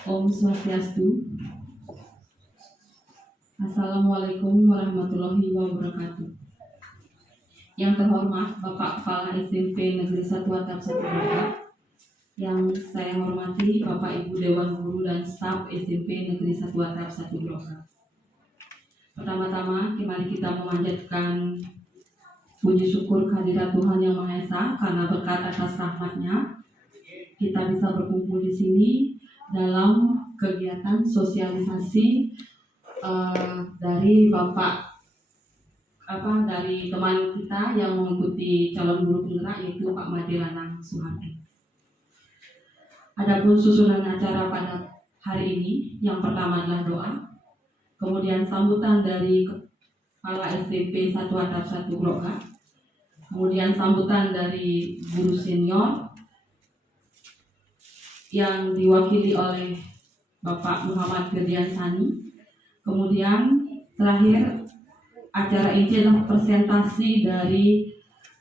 Om Swastiastu. Assalamualaikum warahmatullahi wabarakatuh. Yang terhormat Bapak Kepala SMP Negeri 1 Atap 1 Blora, yang saya hormati Bapak Ibu Dewan Guru dan staf SMP Negeri 1 Atap 1 Blora. Pertama-tama, mari kita memanjatkan puji syukur kehadirat Tuhan Yang Maha Esa karena berkat atas rahmat-Nya kita bisa berkumpul di sini dalam kegiatan sosialisasi dari dari teman kita yang mengikuti calon guru penggerak, yaitu Pak Made Lanang Suharto. Adapun susunan acara pada hari ini, yang pertama adalah doa, kemudian sambutan dari Kepala SMP 1 Atap 1 Blora, kemudian sambutan dari guru senior yang diwakili oleh Bapak Muhammad Firdian Sani. Kemudian terakhir, acara ini adalah presentasi dari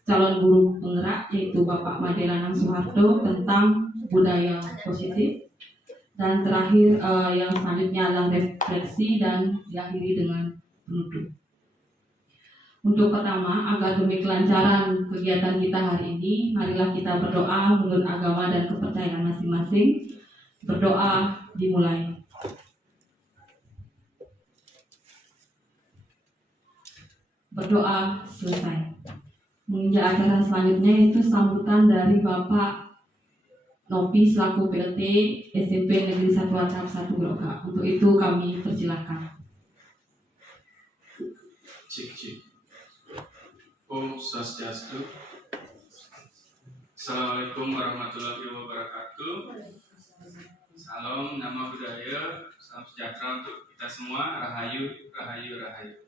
calon guru penggerak, yaitu Bapak Made Lanang Suharto, tentang budaya positif. Dan terakhir yang selanjutnya adalah refleksi dan diakhiri dengan penutup. Untuk pertama, agar demi kelancaran kegiatan kita hari ini, marilah kita berdoa menurut agama dan kepercayaan masing-masing. Berdoa dimulai. Berdoa selesai. Menginjak acara selanjutnya itu sambutan dari Bapak Nopi selaku PLT SMP Negeri 1 Atap 1 Blora. Untuk itu kami persilahkan. Cik. Om Swastiastu. Assalamualaikum warahmatullahi wabarakatuh. Salam, nama budaya, salam sejahtera untuk kita semua. Rahayu, rahayu, rahayu.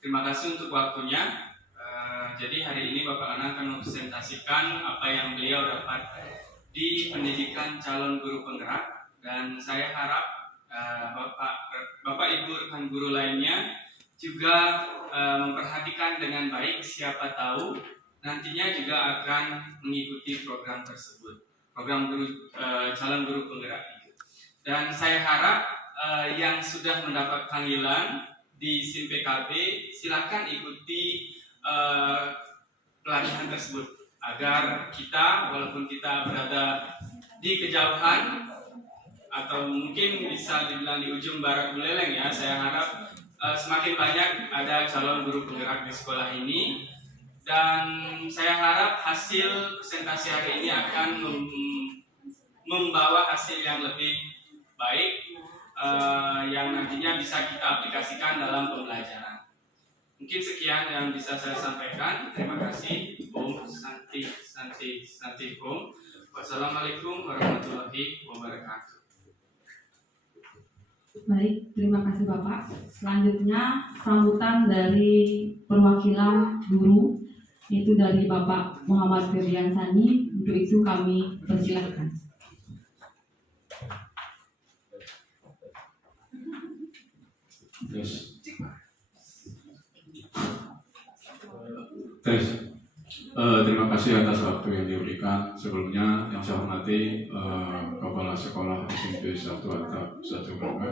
Terima kasih untuk waktunya. Jadi hari ini Bapak Lanang akan mempresentasikan apa yang beliau dapat di pendidikan calon guru penggerak, dan saya harap Bapak Ibu rekan guru lainnya juga memperhatikan dengan baik, siapa tahu nantinya juga akan mengikuti program tersebut, program calon guru penggerak itu. Dan saya harap yang sudah mendapat panggilan di SIM PKB silakan ikuti pelatihan tersebut, agar kita, walaupun kita berada di kejauhan atau mungkin bisa dibilang di ujung barat Buleleng ya, saya harap semakin banyak ada calon guru penggerak di sekolah ini, dan saya harap hasil presentasi hari ini akan membawa hasil yang lebih baik, yang nantinya bisa kita aplikasikan dalam pembelajaran. Mungkin sekian yang bisa saya sampaikan. Terima kasih. Om Santi Om. Wassalamualaikum warahmatullahi wabarakatuh. Baik, terima kasih Bapak. Selanjutnya sambutan dari perwakilan guru, yaitu dari Bapak Muhammad Firdian Sani. Untuk itu kami persilahkan. Terima kasih atas waktu yang diberikan. Sebelumnya yang saya hormati Kepala Sekolah SMP 1 Atap 1 Blora,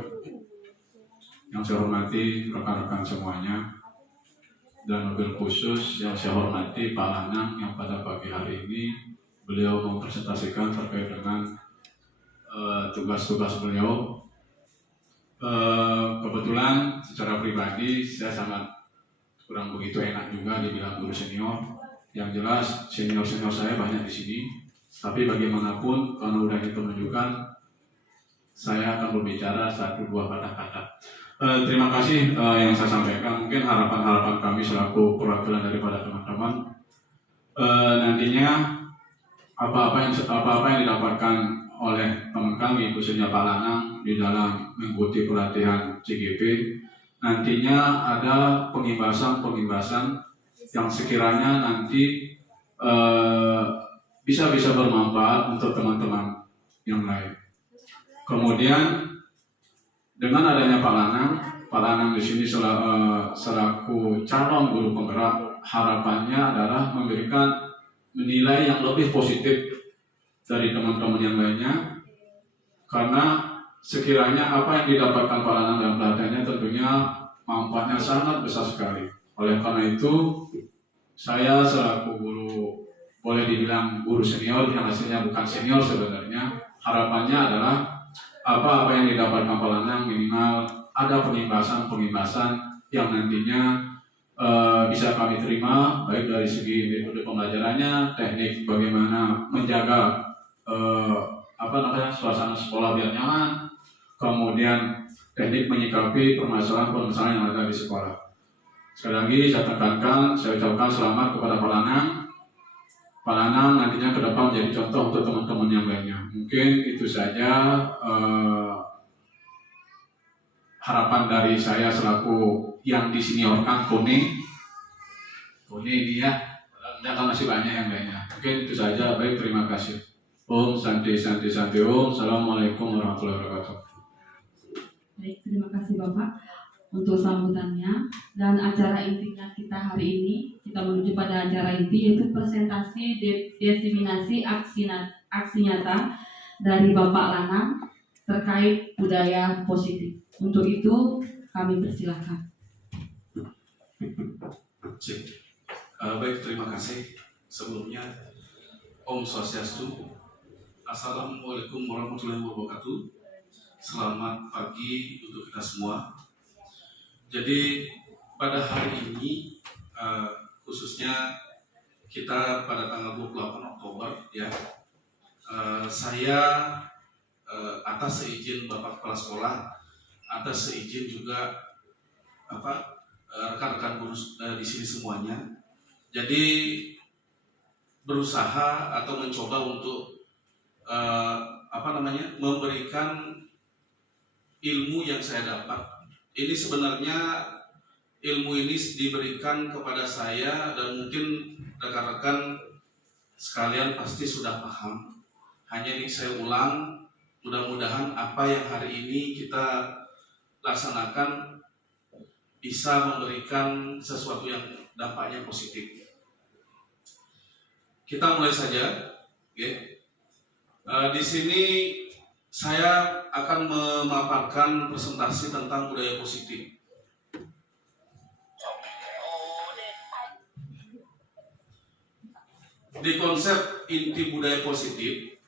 yang saya hormati rekan-rekan semuanya, dan mobil khusus yang saya hormati Pak Lanang yang pada pagi hari ini beliau mempresentasikan terkait dengan tugas-tugas beliau. Kebetulan secara pribadi saya sangat kurang begitu enak juga dibilang guru senior. Yang jelas senior-senior saya banyak di sini, tapi bagaimanapun kalau udah itu menunjukkan, saya akan berbicara 1-2 kata-kata. Terima kasih yang saya sampaikan. Mungkin harapan-harapan kami selaku perwakilan daripada teman-teman, nantinya apa-apa yang didapatkan oleh teman kami, khususnya Pak Lanang di dalam mengikuti pelatihan CGP, nantinya ada pengimbasan yang sekiranya nanti bisa bermanfaat untuk teman-teman yang lain. Kemudian dengan adanya Pak Lanang di sini selaku calon guru penggerak, harapannya adalah memberikan menilai yang lebih positif dari teman-teman yang lainnya, karena sekiranya apa yang didapatkan Pak Lanang dan pelatihannya tentunya manfaatnya sangat besar sekali. Oleh karena itu, saya selaku guru, boleh dibilang guru senior yang hasilnya bukan senior sebenarnya, harapannya adalah apa-apa yang didapatkan Pak Lanang minimal ada pengimbasan yang nantinya bisa kami terima, baik dari segi metode pembelajarannya, teknik bagaimana menjaga suasana sekolah biar nyaman, kemudian teknik menyikapi permasalahan yang ada di sekolah. Sekali lagi saya tekankan, saya ucapkan selamat kepada Pak Lanang. Pak Lanang nantinya ke depan menjadi contoh untuk teman-teman yang lainnya. Mungkin itu saja harapan dari saya selaku yang diseniorkan Kone ini ya. Kan masih banyak yang lainnya. Mungkin itu saja. Baik, terima kasih. Om Santi Santi Santi Om. Assalamualaikum warahmatullahi wabarakatuh. Baik, terima kasih Bapak untuk sambutannya. Dan acara intinya kita hari ini, kita menuju pada acara inti yaitu presentasi diseminasi aksi nyata dari Bapak Lanang terkait budaya positif. Untuk itu kami persilahkan. Baik, terima kasih. Sebelumnya, Om Swastiastu, Assalamualaikum warahmatullahi wabarakatuh. Selamat pagi untuk kita semua. Jadi pada hari ini, khususnya kita pada tanggal 28 Oktober, ya, saya atas seizin Bapak Kepala Sekolah, atas seizin juga rekan-rekan guru di sini semuanya. Jadi berusaha atau mencoba untuk memberikan ilmu yang saya dapat. Ini sebenarnya ilmu ini diberikan kepada saya dan mungkin rekan-rekan sekalian pasti sudah paham. Hanya ini saya ulang, mudah-mudahan apa yang hari ini kita laksanakan bisa memberikan sesuatu yang dampaknya positif. Kita mulai saja, okay. Di sini saya akan memaparkan presentasi tentang budaya positif. Di konsep inti budaya positif,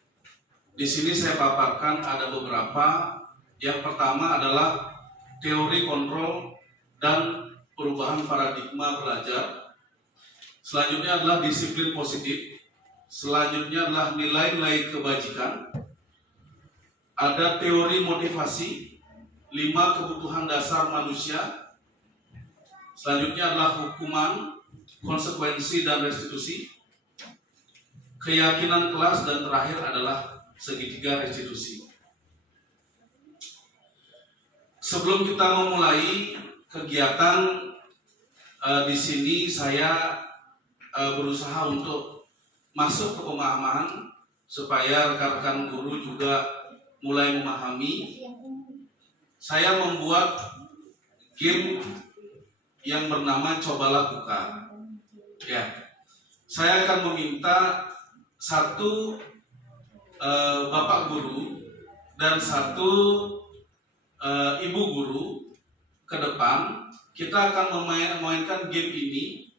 di sini saya paparkan ada beberapa. Yang pertama adalah teori kontrol dan perubahan paradigma belajar. Selanjutnya adalah disiplin positif. Selanjutnya adalah nilai-nilai kebajikan. Ada teori motivasi, 5 kebutuhan dasar manusia. Selanjutnya adalah hukuman, konsekuensi dan restitusi. Keyakinan kelas, dan terakhir adalah segitiga restitusi. Sebelum kita memulai kegiatan di sini, saya berusaha untuk masuk ke pemahaman supaya rekan-rekan guru juga mulai memahami. Saya membuat game yang bernama Cobalah Buka. Ya, saya akan meminta satu bapak guru dan satu ibu guru ke depan. Kita akan memainkan game ini,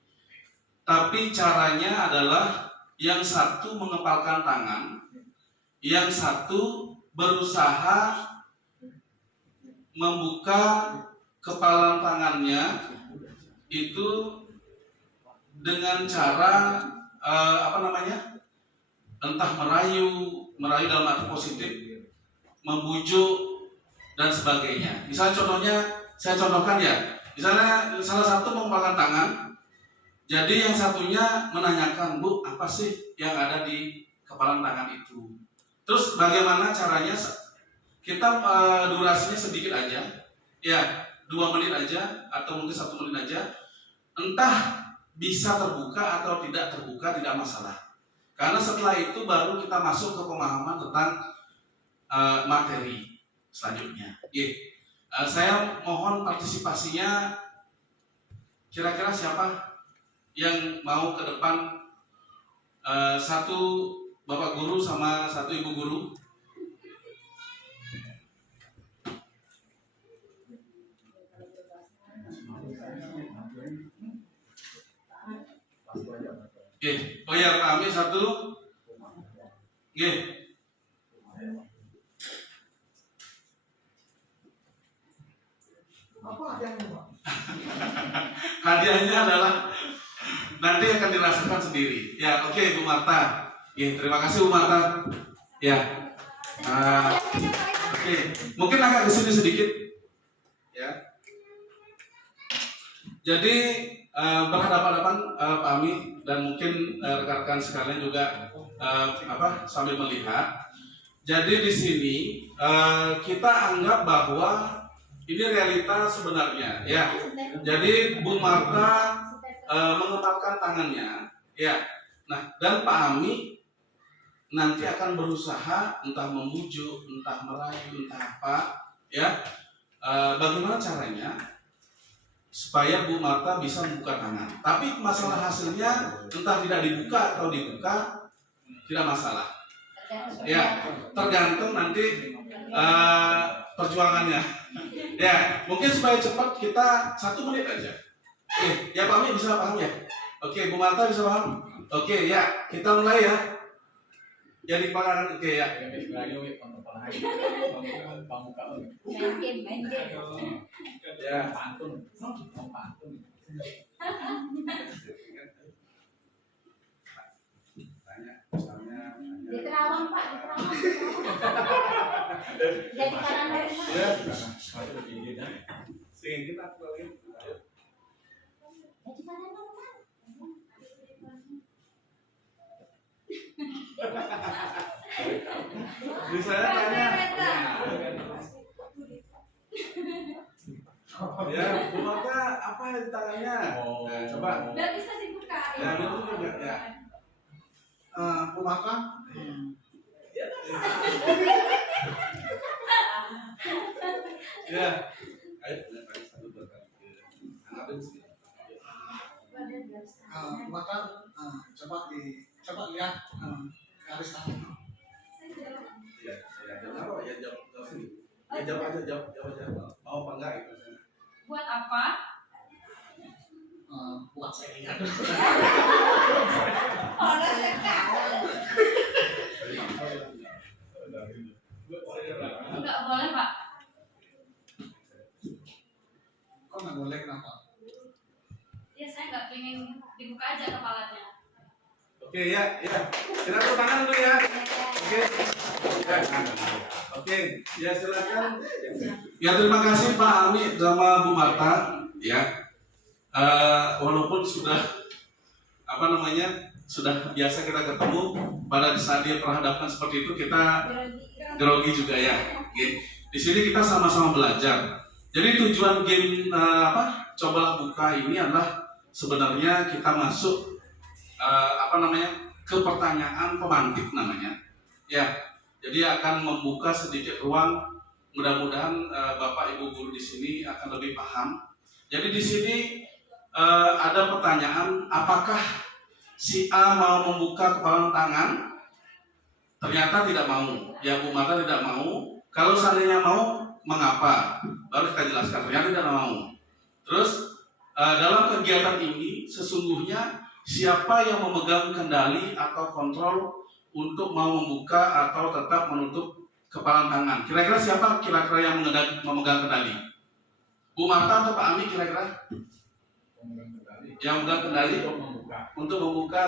tapi caranya adalah yang satu mengepalkan tangan, yang satu berusaha membuka kepalan tangannya itu dengan cara entah merayu dalam arti positif, membujuk dan sebagainya. Misalnya contohnya, saya contohkan ya. Misalnya salah satu mengepalkan tangan, jadi yang satunya menanyakan, Bu, apa sih yang ada di kepalan tangan itu? Terus bagaimana caranya? Kita durasinya sedikit aja, ya 2 menit aja atau mungkin 1 menit aja. Entah bisa terbuka atau tidak terbuka, tidak masalah. Karena setelah itu baru kita masuk ke pemahaman tentang materi selanjutnya. Saya mohon partisipasinya. Kira-kira siapa yang mau ke depan? Satu bapak guru sama satu ibu guru. Oke. Oh ya, Pak Ami satu. Oke. Hadiahnya adalah nanti akan dirasakan sendiri. Ya, oke Bu Marta. Ya, terima kasih Bu Marta. Ya. Oke, mungkin agak kesini sedikit. Ya. Jadi berhadapan-hadapan Pak Ami dan mungkin rekan-rekan sekalian juga sambil melihat. Jadi di sini kita anggap bahwa ini realita sebenarnya, ya. Jadi Bu Marta mengepalkan tangannya, ya. Nah, dan Pak Ami nanti akan berusaha entah membujuk, entah merayu, entah apa, ya. Bagaimana caranya supaya Bu Marta bisa membuka tangan. Tapi masalah hasilnya entah tidak dibuka atau dibuka tidak masalah. Ya, tergantung nanti perjuangannya. Ya, mungkin supaya cepat kita 1 menit aja. Oke, ya Pak Ami bisa paham ya? Oke, Bu Marta bisa paham? Oke, ya, kita mulai ya. Jadi pangaran, oke ya. Ya, pantun. Tanya, misalnya. Di Terawang Pak, di Terawang. Jadi kanan dari mana? Ya, sing kita lagi. Jadi kanan dong Pak. Bisa tanya. Ya, Bu Marta apa yang di tangannya? Nah, coba. Udah bisa dibuka. Ya, itu juga ya. Bu Marta, Ya. Ayo, satu dua kali. Angkatin sini. Bu Marta, coba lihat garis tangan. Ya, jawab apa? Ya, jawab sini. Ya, jawab aja. Mau apa enggak itu? Buat apa? Buat saya lihat. Orang sekarang. Enggak boleh, Pak. Kok nggak boleh, kenapa? Ya, saya nggak pengen dibuka aja kepalanya. Oke, ya. Kita tepuk tangan dulu ya. Oke. Oke, ya silakan. Ya, terima kasih Pak Ami sama Bu Marta. Ya. Walaupun sudah sudah biasa kita ketemu, pada saat dia perhadapkan seperti itu kita grogi juga ya. Oke. Di sini kita sama-sama belajar. Jadi tujuan game cobalah buka ini adalah sebenarnya kita masuk ke pertanyaan pemantik namanya. Ya. Jadi akan membuka sedikit ruang. Mudah-mudahan Bapak Ibu guru di sini akan lebih paham. Jadi di sini ada pertanyaan, apakah si A mau membuka kepalan tangan? Ternyata tidak mau. Ya, Bu Marta tidak mau. Kalau seandainya mau, mengapa? Baru kita jelaskan. Ternyata tidak mau. Terus dalam kegiatan ini sesungguhnya siapa yang memegang kendali atau kontrol untuk mau membuka atau tetap menutup kepalan tangan? Kira-kira siapa yang memegang kendali? Bu Marta atau Pak Ami kira-kira? Yang memegang kendali untuk membuka.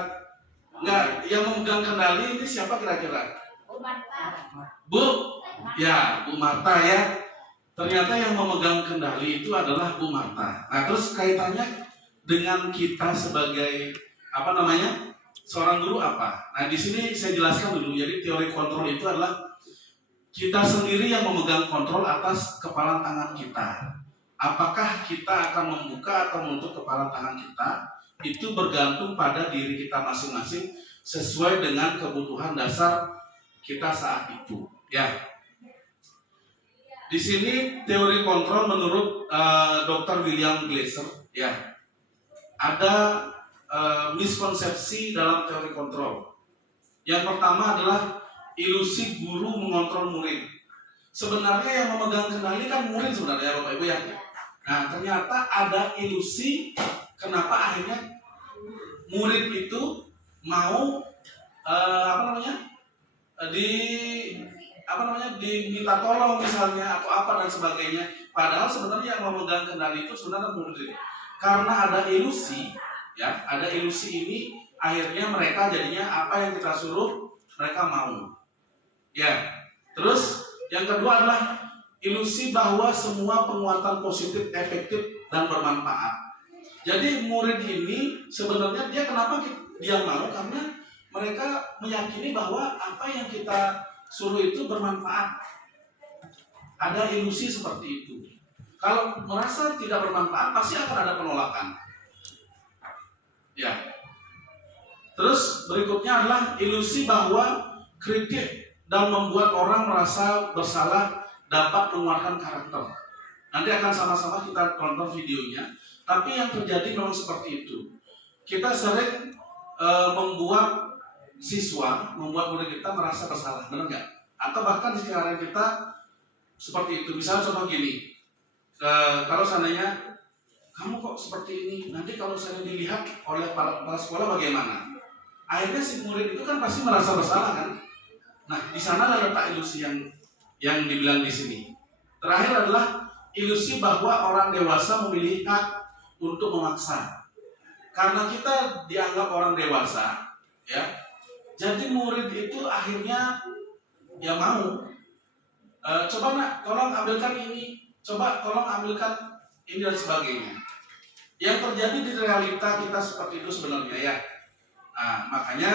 Enggak, yang memegang kendali ini siapa kira-kira? Bu Marta. Bu? Ya, Bu Marta ya. Ternyata yang memegang kendali itu adalah Bu Marta. Nah, terus kaitannya dengan kita sebagai seorang guru apa? Nah, di sini saya jelaskan dulu. Jadi teori kontrol itu adalah kita sendiri yang memegang kontrol atas kepala tangan kita. Apakah kita akan membuka atau menutup kepala tangan kita? Itu bergantung pada diri kita masing-masing sesuai dengan kebutuhan dasar kita saat itu. Ya. Di sini teori kontrol menurut Dr. William Glasser, ya. Ada miskonsepsi dalam teori kontrol. Yang pertama adalah ilusi guru mengontrol murid. Sebenarnya yang memegang kendali kan murid sebenarnya, Bapak Ibu ya. Nah, ternyata ada ilusi kenapa akhirnya murid itu mau diminta tolong misalnya atau apa dan sebagainya. Padahal sebenarnya yang memegang kendali itu sebenarnya murid. Karena ada ilusi, ya, ada ilusi ini akhirnya mereka jadinya apa yang kita suruh mereka mau. Ya. Terus yang kedua adalah ilusi bahwa semua penguatan positif efektif dan bermanfaat. Jadi murid ini sebenarnya dia kenapa dia mau, karena mereka meyakini bahwa apa yang kita suruh itu bermanfaat. Ada ilusi seperti itu. Kalau merasa tidak bermanfaat pasti akan ada penolakan. Ya. Terus berikutnya adalah ilusi bahwa kritik dan membuat orang merasa bersalah dapat menguatkan karakter. Nanti akan sama-sama kita tonton videonya. Tapi yang terjadi memang seperti itu. Kita sering membuat murid kita merasa bersalah, benar nggak? Atau bahkan di sekitar kita seperti itu. Misalnya contoh gini, kalau seandainya kamu kok seperti ini, nanti kalau saya dilihat oleh para sekolah bagaimana? Akhirnya si murid itu kan pasti merasa bersalah kan? Nah, di sana letak ilusi yang dibilang di sini. Terakhir adalah ilusi bahwa orang dewasa memiliki hak untuk memaksa. Karena kita dianggap orang dewasa, ya. Jadi murid itu akhirnya ya mau. Coba nak, tolong ambilkan ini. Coba tolong ambilkan ini dan sebagainya. Yang terjadi di realita kita seperti itu sebenarnya ya. Nah, makanya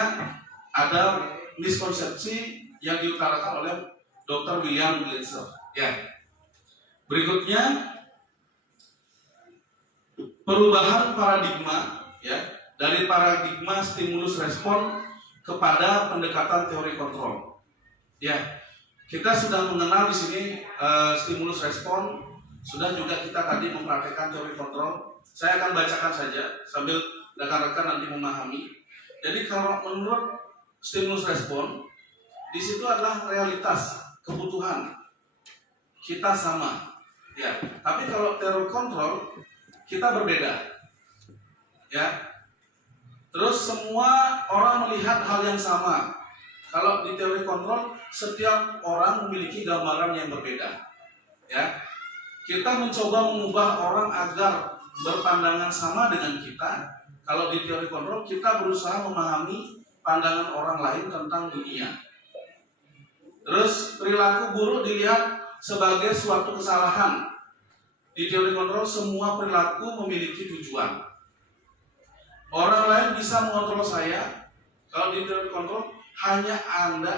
ada miskonsepsi yang diutarakan oleh Dr. William Glasser. Ya. Berikutnya perubahan paradigma ya, dari paradigma stimulus respon kepada pendekatan teori kontrol. Ya, kita sudah mengenal di sini stimulus respon, sudah juga kita tadi mempraktekkan teori kontrol. Saya akan bacakan saja sambil rekan-rekan nanti memahami. Jadi kalau menurut stimulus respon, di situ adalah realitas kebutuhan kita sama. Ya, tapi kalau teori kontrol kita berbeda. Ya. Terus semua orang melihat hal yang sama. Kalau di teori kontrol setiap orang memiliki gambaran yang berbeda. Ya. Kita mencoba mengubah orang agar berpandangan sama dengan kita. Kalau di teori kontrol kita berusaha memahami pandangan orang lain tentang dunia. Terus perilaku buruk dilihat sebagai suatu kesalahan. Di teori kontrol semua perilaku memiliki tujuan. Orang lain bisa mengontrol saya. Kalau di teori kontrol hanya Anda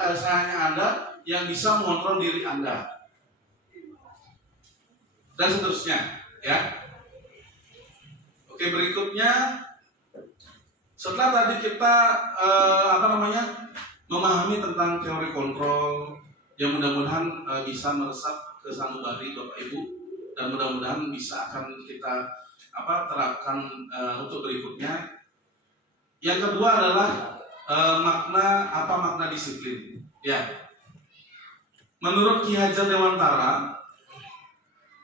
yang bisa mengontrol diri Anda. Dan seterusnya, ya. Oke, berikutnya setelah tadi kita memahami tentang teori kontrol yang mudah-mudahan bisa meresap ke sanubari Bapak Ibu, dan mudah-mudahan bisa akan kita terapkan untuk berikutnya. Yang kedua adalah makna disiplin. Ya, menurut Ki Hajar Dewantara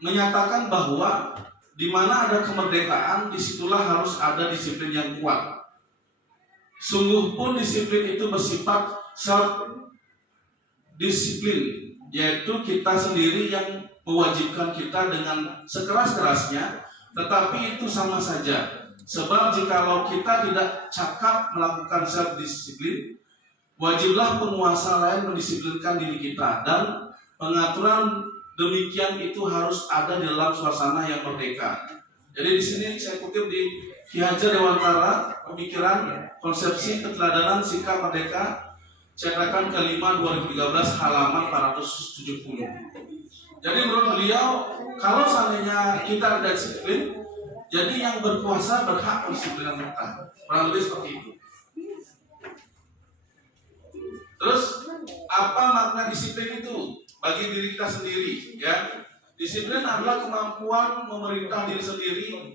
menyatakan bahwa di mana ada kemerdekaan, disitulah harus ada disiplin yang kuat. Sungguh pun disiplin itu bersifat self-disiplin, yaitu kita sendiri yang mewajibkan kita dengan sekeras-kerasnya, tetapi itu sama saja. Sebab jikalau kita tidak cakap melakukan self-disiplin, wajiblah penguasa lain mendisiplinkan diri kita, dan pengaturan demikian itu harus ada di dalam suasana yang merdeka. Jadi di sini saya kutip di Ki Hajar Dewantara, pemikiran konsepsi keteladanan sikap merdeka, cetakan kelima 2013 halaman 470. Jadi menurut beliau, kalau seandainya kita tidak disiplin, jadi yang berkuasa berhak mendisiplinkan kita. Kurang lebih seperti itu. Terus apa makna disiplin itu bagi diri kita sendiri? Ya, disiplin adalah kemampuan memerintah diri sendiri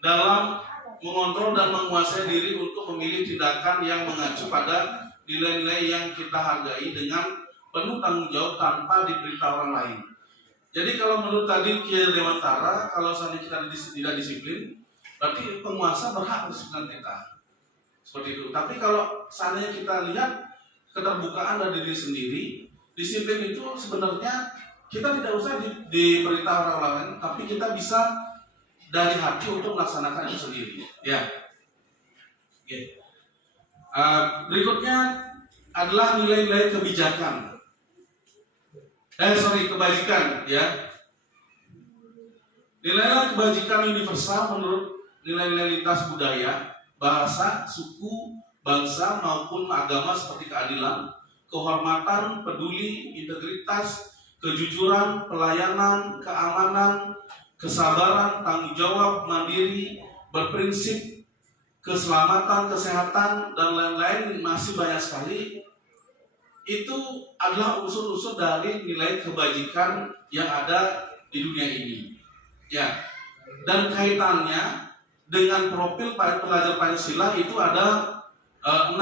dalam mengontrol dan menguasai diri untuk memilih tindakan yang mengacu pada nilai-nilai yang kita hargai dengan penuh tanggung jawab tanpa diperintah orang lain. Jadi kalau menurut tadi Ki Hajar Dewantara, kalau seandainya kita tidak disiplin, berarti penguasa berhak mendisiplinkan kita. seperti itu. Tapi kalau seandainya kita lihat keterbukaan dari diri sendiri, disiplin itu sebenarnya kita tidak usah diperintah orang lain, tapi kita bisa dari hati untuk melaksanakan itu sendiri. Ya. Oke. Berikutnya adalah nilai-nilai kebijakan. Kebajikan, ya. Nilai-nilai kebajikan universal menurut nilai-nilai lintas budaya, bahasa, suku, bangsa maupun agama seperti keadilan, kehormatan, peduli, integritas, kejujuran, pelayanan, keamanan, kesabaran, tanggung jawab, mandiri, berprinsip, keselamatan, kesehatan, dan lain-lain masih banyak sekali. Itu adalah unsur-unsur dari nilai kebajikan yang ada di dunia ini. Ya, dan kaitannya dengan profil pelajar Pancasila itu ada 6.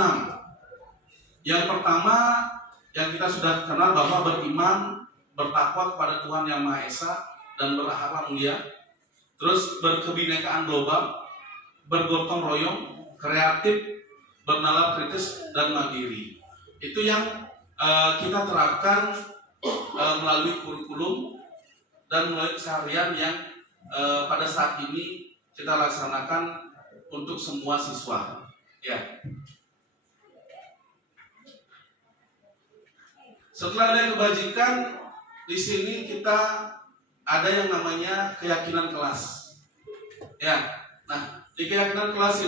Yang pertama yang kita sudah kenal bahwa beriman, bertakwa kepada Tuhan Yang Maha Esa dan berakhlak mulia. Terus berkebinekaan global, bergotong royong, kreatif, bernalar kritis dan mandiri. Itu yang kita terapkan melalui kurikulum dan melalui keseharian yang pada saat ini kita laksanakan untuk semua siswa. Ya. Setelah ada kebajikan, di sini kita ada yang namanya keyakinan kelas. Ya. Nah, di keyakinan kelas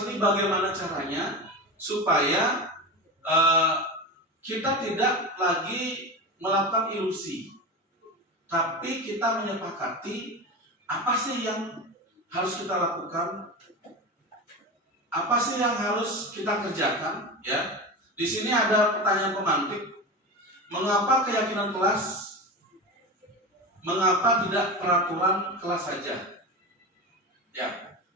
ini bagaimana caranya supaya kita tidak lagi melakukan ilusi, tapi kita menyepakati apa sih yang harus kita lakukan, apa sih yang harus kita kerjakan. Ya, di sini ada pertanyaan pemantik: mengapa keyakinan kelas? Mengapa tidak peraturan kelas saja? Ya,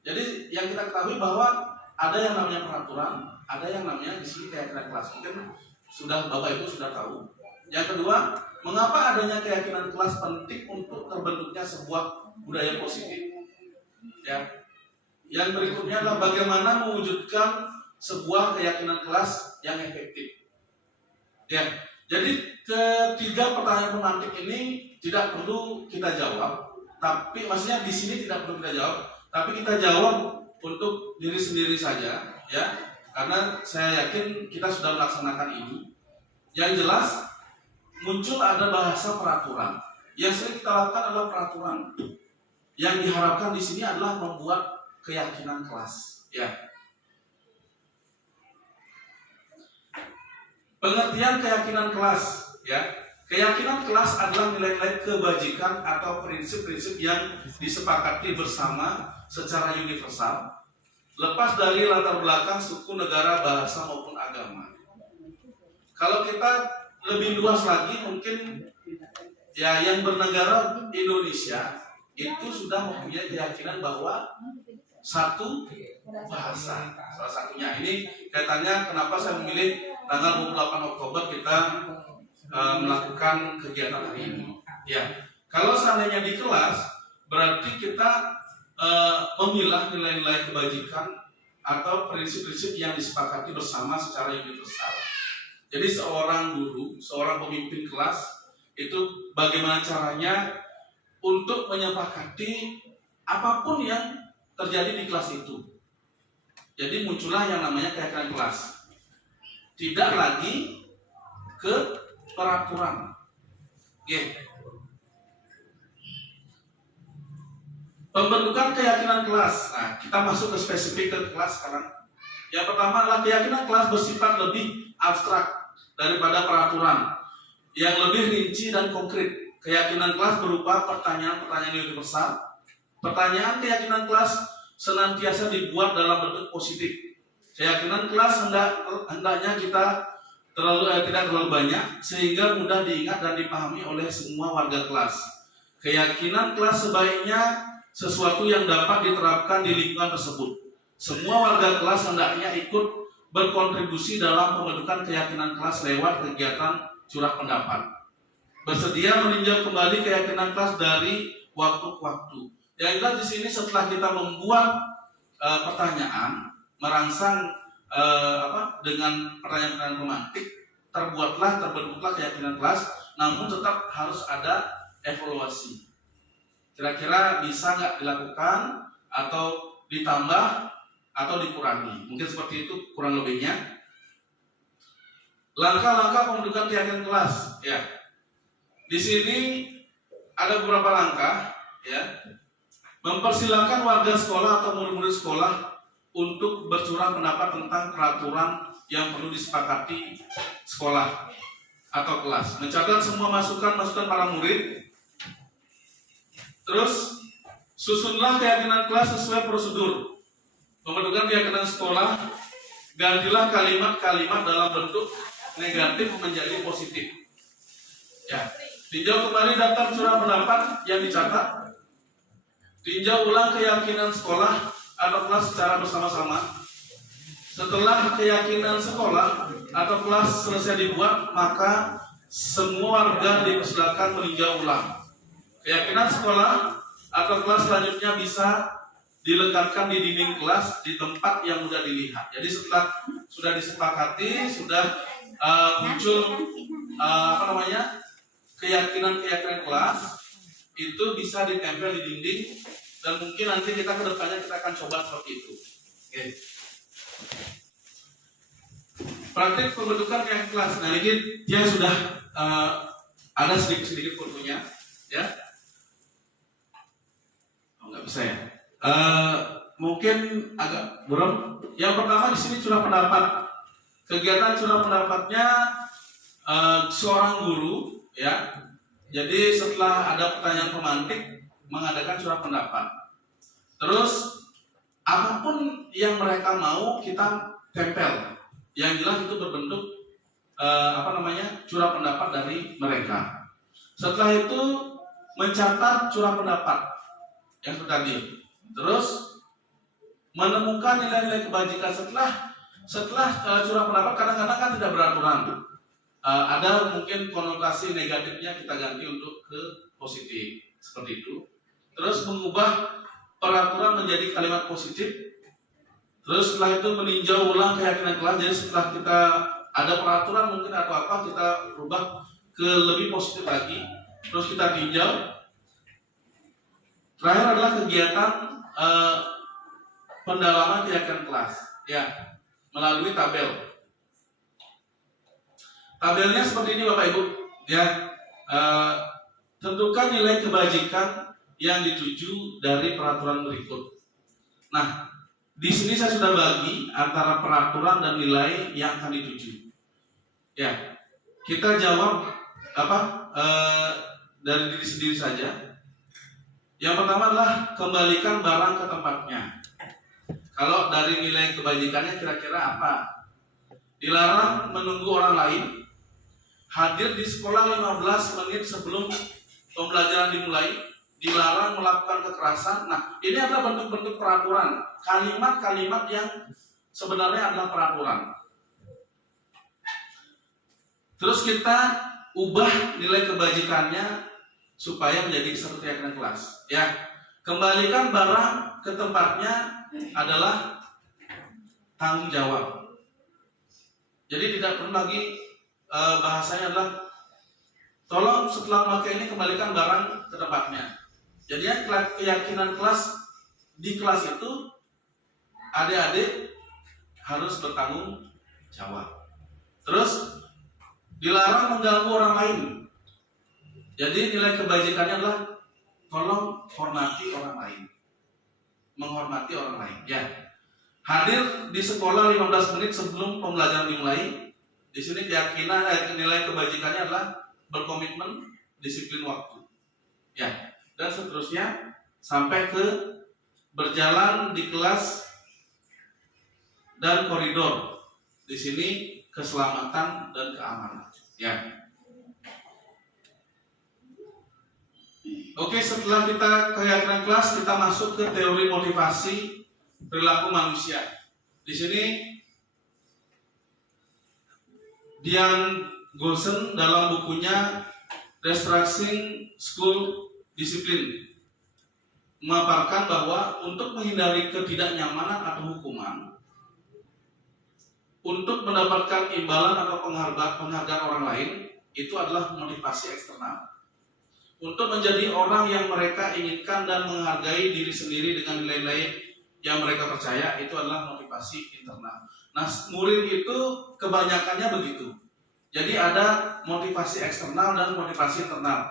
jadi yang kita ketahui bahwa ada yang namanya peraturan, ada yang namanya di sini keyakinan kelas. Mungkin sudah Bapak Ibu sudah tahu. Yang kedua, mengapa adanya keyakinan kelas penting untuk terbentuknya sebuah budaya positif? Ya. Yang berikutnya adalah bagaimana mewujudkan sebuah keyakinan kelas yang efektif. Ya. Jadi ketiga pertanyaan pemantik ini tidak perlu kita jawab, tapi maksudnya di sini tidak perlu kita jawab, tapi kita jawab untuk diri sendiri saja, ya. Karena saya yakin kita sudah melaksanakan ini. Yang jelas muncul ada bahasa peraturan. Yang sering kita lakukan adalah peraturan. Yang diharapkan di sini adalah membuat keyakinan kelas. Ya. Pengertian keyakinan kelas. Ya. Keyakinan kelas adalah nilai-nilai kebajikan atau prinsip-prinsip yang disepakati bersama secara universal, lepas dari latar belakang suku, negara, bahasa maupun agama. Kalau kita lebih luas lagi, mungkin ya yang bernegara Indonesia itu sudah mempunyai keyakinan bahwa satu bahasa. Salah satunya ini kaitannya kenapa saya memilih tanggal 28 Oktober kita melakukan kegiatan hari ini. Ya, kalau seandainya di kelas berarti kita memilah nilai-nilai kebajikan atau prinsip-prinsip yang disepakati bersama secara universal. Jadi seorang guru, seorang pemimpin kelas itu bagaimana caranya untuk menyepakati apapun yang terjadi di kelas itu. Jadi muncullah yang namanya keyakinan kelas. Tidak lagi ke peraturan. Oke. Pembentukan keyakinan kelas. Nah, kita masuk ke spesifik ke kelas sekarang. Yang pertama adalah keyakinan kelas bersifat lebih abstrak daripada peraturan, yang lebih rinci dan konkret. Keyakinan kelas berupa pertanyaan-pertanyaan universal. Pertanyaan keyakinan kelas senantiasa dibuat dalam bentuk positif. Keyakinan kelas hendaknya kita tidak terlalu banyak sehingga mudah diingat dan dipahami oleh semua warga kelas. Keyakinan kelas sebaiknya sesuatu yang dapat diterapkan di lingkungan tersebut. Semua warga kelas hendaknya ikut berkontribusi dalam pembentukan keyakinan kelas lewat kegiatan curah pendapat. Bersedia meninjau kembali keyakinan kelas dari waktu ke waktu. Yang jelas di sini setelah kita membuat pertanyaan, merangsang dengan pertanyaan-pertanyaan pemantik, terbentuklah keyakinan kelas, namun tetap harus ada evaluasi. Kira-kira bisa nggak dilakukan atau ditambah atau dikurangi? Mungkin seperti itu kurang lebihnya. Langkah-langkah pembentukan keyakinan kelas, ya. Di sini ada beberapa langkah, ya. Mempersilahkan warga sekolah atau murid-murid sekolah untuk bercurah pendapat tentang peraturan yang perlu disepakati sekolah atau kelas. Mencatat semua masukan-masukan para murid. Terus susunlah keyakinan kelas sesuai prosedur. Pembentukan keyakinan sekolah, gantilah kalimat-kalimat dalam bentuk negatif menjadi positif. Ya, tinjau kembali daftar curah pendapat yang dicatat. Tinjau ulang keyakinan sekolah atau kelas secara bersama-sama. Setelah keyakinan sekolah atau kelas selesai dibuat, maka semua warga dipersilakan meninjau ulang. Keyakinan sekolah atau kelas selanjutnya bisa dilekatkan di dinding kelas di tempat yang mudah dilihat. Jadi setelah sudah disepakati, sudah muncul keyakinan kelas, itu bisa ditempel di dinding, dan mungkin nanti kita ke depannya kita akan coba seperti itu. Oke. Praktik pembentukan keyakinan kelas. Nah, ini dia sudah ada sedikit fotonya, ya. Oh, nggak bisa ya. Mungkin agak buram. Yang pertama di sini curah pendapat. Kegiatan curah pendapatnya seorang guru, ya. Jadi setelah ada pertanyaan pemantik, mengadakan curah pendapat. Terus apapun yang mereka mau kita tempel. Yang jelas itu berbentuk curah pendapat dari mereka. Setelah itu mencatat curah pendapat yang tadi. Terus menemukan nilai-nilai kebajikan setelah curah pendapat. Kadang-kadang kan tidak beraturan. Ada mungkin konotasi negatifnya kita ganti untuk ke positif, seperti itu. Terus mengubah peraturan menjadi kalimat positif. Terus setelah itu meninjau ulang keyakinan kelas. Jadi setelah kita ada peraturan mungkin atau apa, kita rubah ke lebih positif lagi. Terus kita tinjau. Terakhir adalah kegiatan pendalaman keyakinan kelas, ya, melalui tabel. Tabelnya seperti ini Bapak Ibu, ya. Tentukan nilai kebajikan yang dituju dari peraturan berikut. Nah, di sini saya sudah bagi antara peraturan dan nilai yang akan dituju. Ya, kita jawab dari diri sendiri saja. Yang pertama adalah kembalikan barang ke tempatnya. Kalau dari nilai kebajikannya kira-kira apa? Dilarang menunggu orang lain. Hadir di sekolah 15 menit sebelum pembelajaran dimulai. Dilarang melakukan kekerasan. Nah, ini adalah bentuk-bentuk peraturan. Kalimat-kalimat yang sebenarnya adalah peraturan. Terus kita ubah nilai kebajikannya supaya menjadi satu keyakinan kelas. Ya, kembalikan barang ke tempatnya adalah tanggung jawab. Jadi tidak perlu lagi bahasanya adalah tolong setelah memakai ini kembalikan barang ke tempatnya. Jadi keyakinan kelas di kelas itu adik-adik harus bertanggung jawab. Terus dilarang mengganggu orang lain. Jadi nilai kebajikannya adalah tolong hormati orang lain. Menghormati orang lain, ya. Hadir di sekolah 15 menit sebelum pembelajaran dimulai. Di sini keyakinan nilai kebajikannya adalah berkomitmen, disiplin waktu. Ya, dan seterusnya sampai ke berjalan di kelas dan koridor. Di sini keselamatan dan keamanan. Ya. Oke, setelah kita keyakinan kelas, kita masuk ke teori motivasi perilaku manusia. Di sini Dian Golson dalam bukunya Restructuring School Discipline memaparkan bahwa untuk menghindari ketidaknyamanan atau hukuman, untuk mendapatkan imbalan atau penghargaan orang lain itu adalah motivasi eksternal. Untuk menjadi orang yang mereka inginkan dan menghargai diri sendiri dengan nilai-nilai yang mereka percaya itu adalah motivasi internal. Nah, murid itu kebanyakannya begitu. Jadi ada motivasi eksternal dan motivasi internal.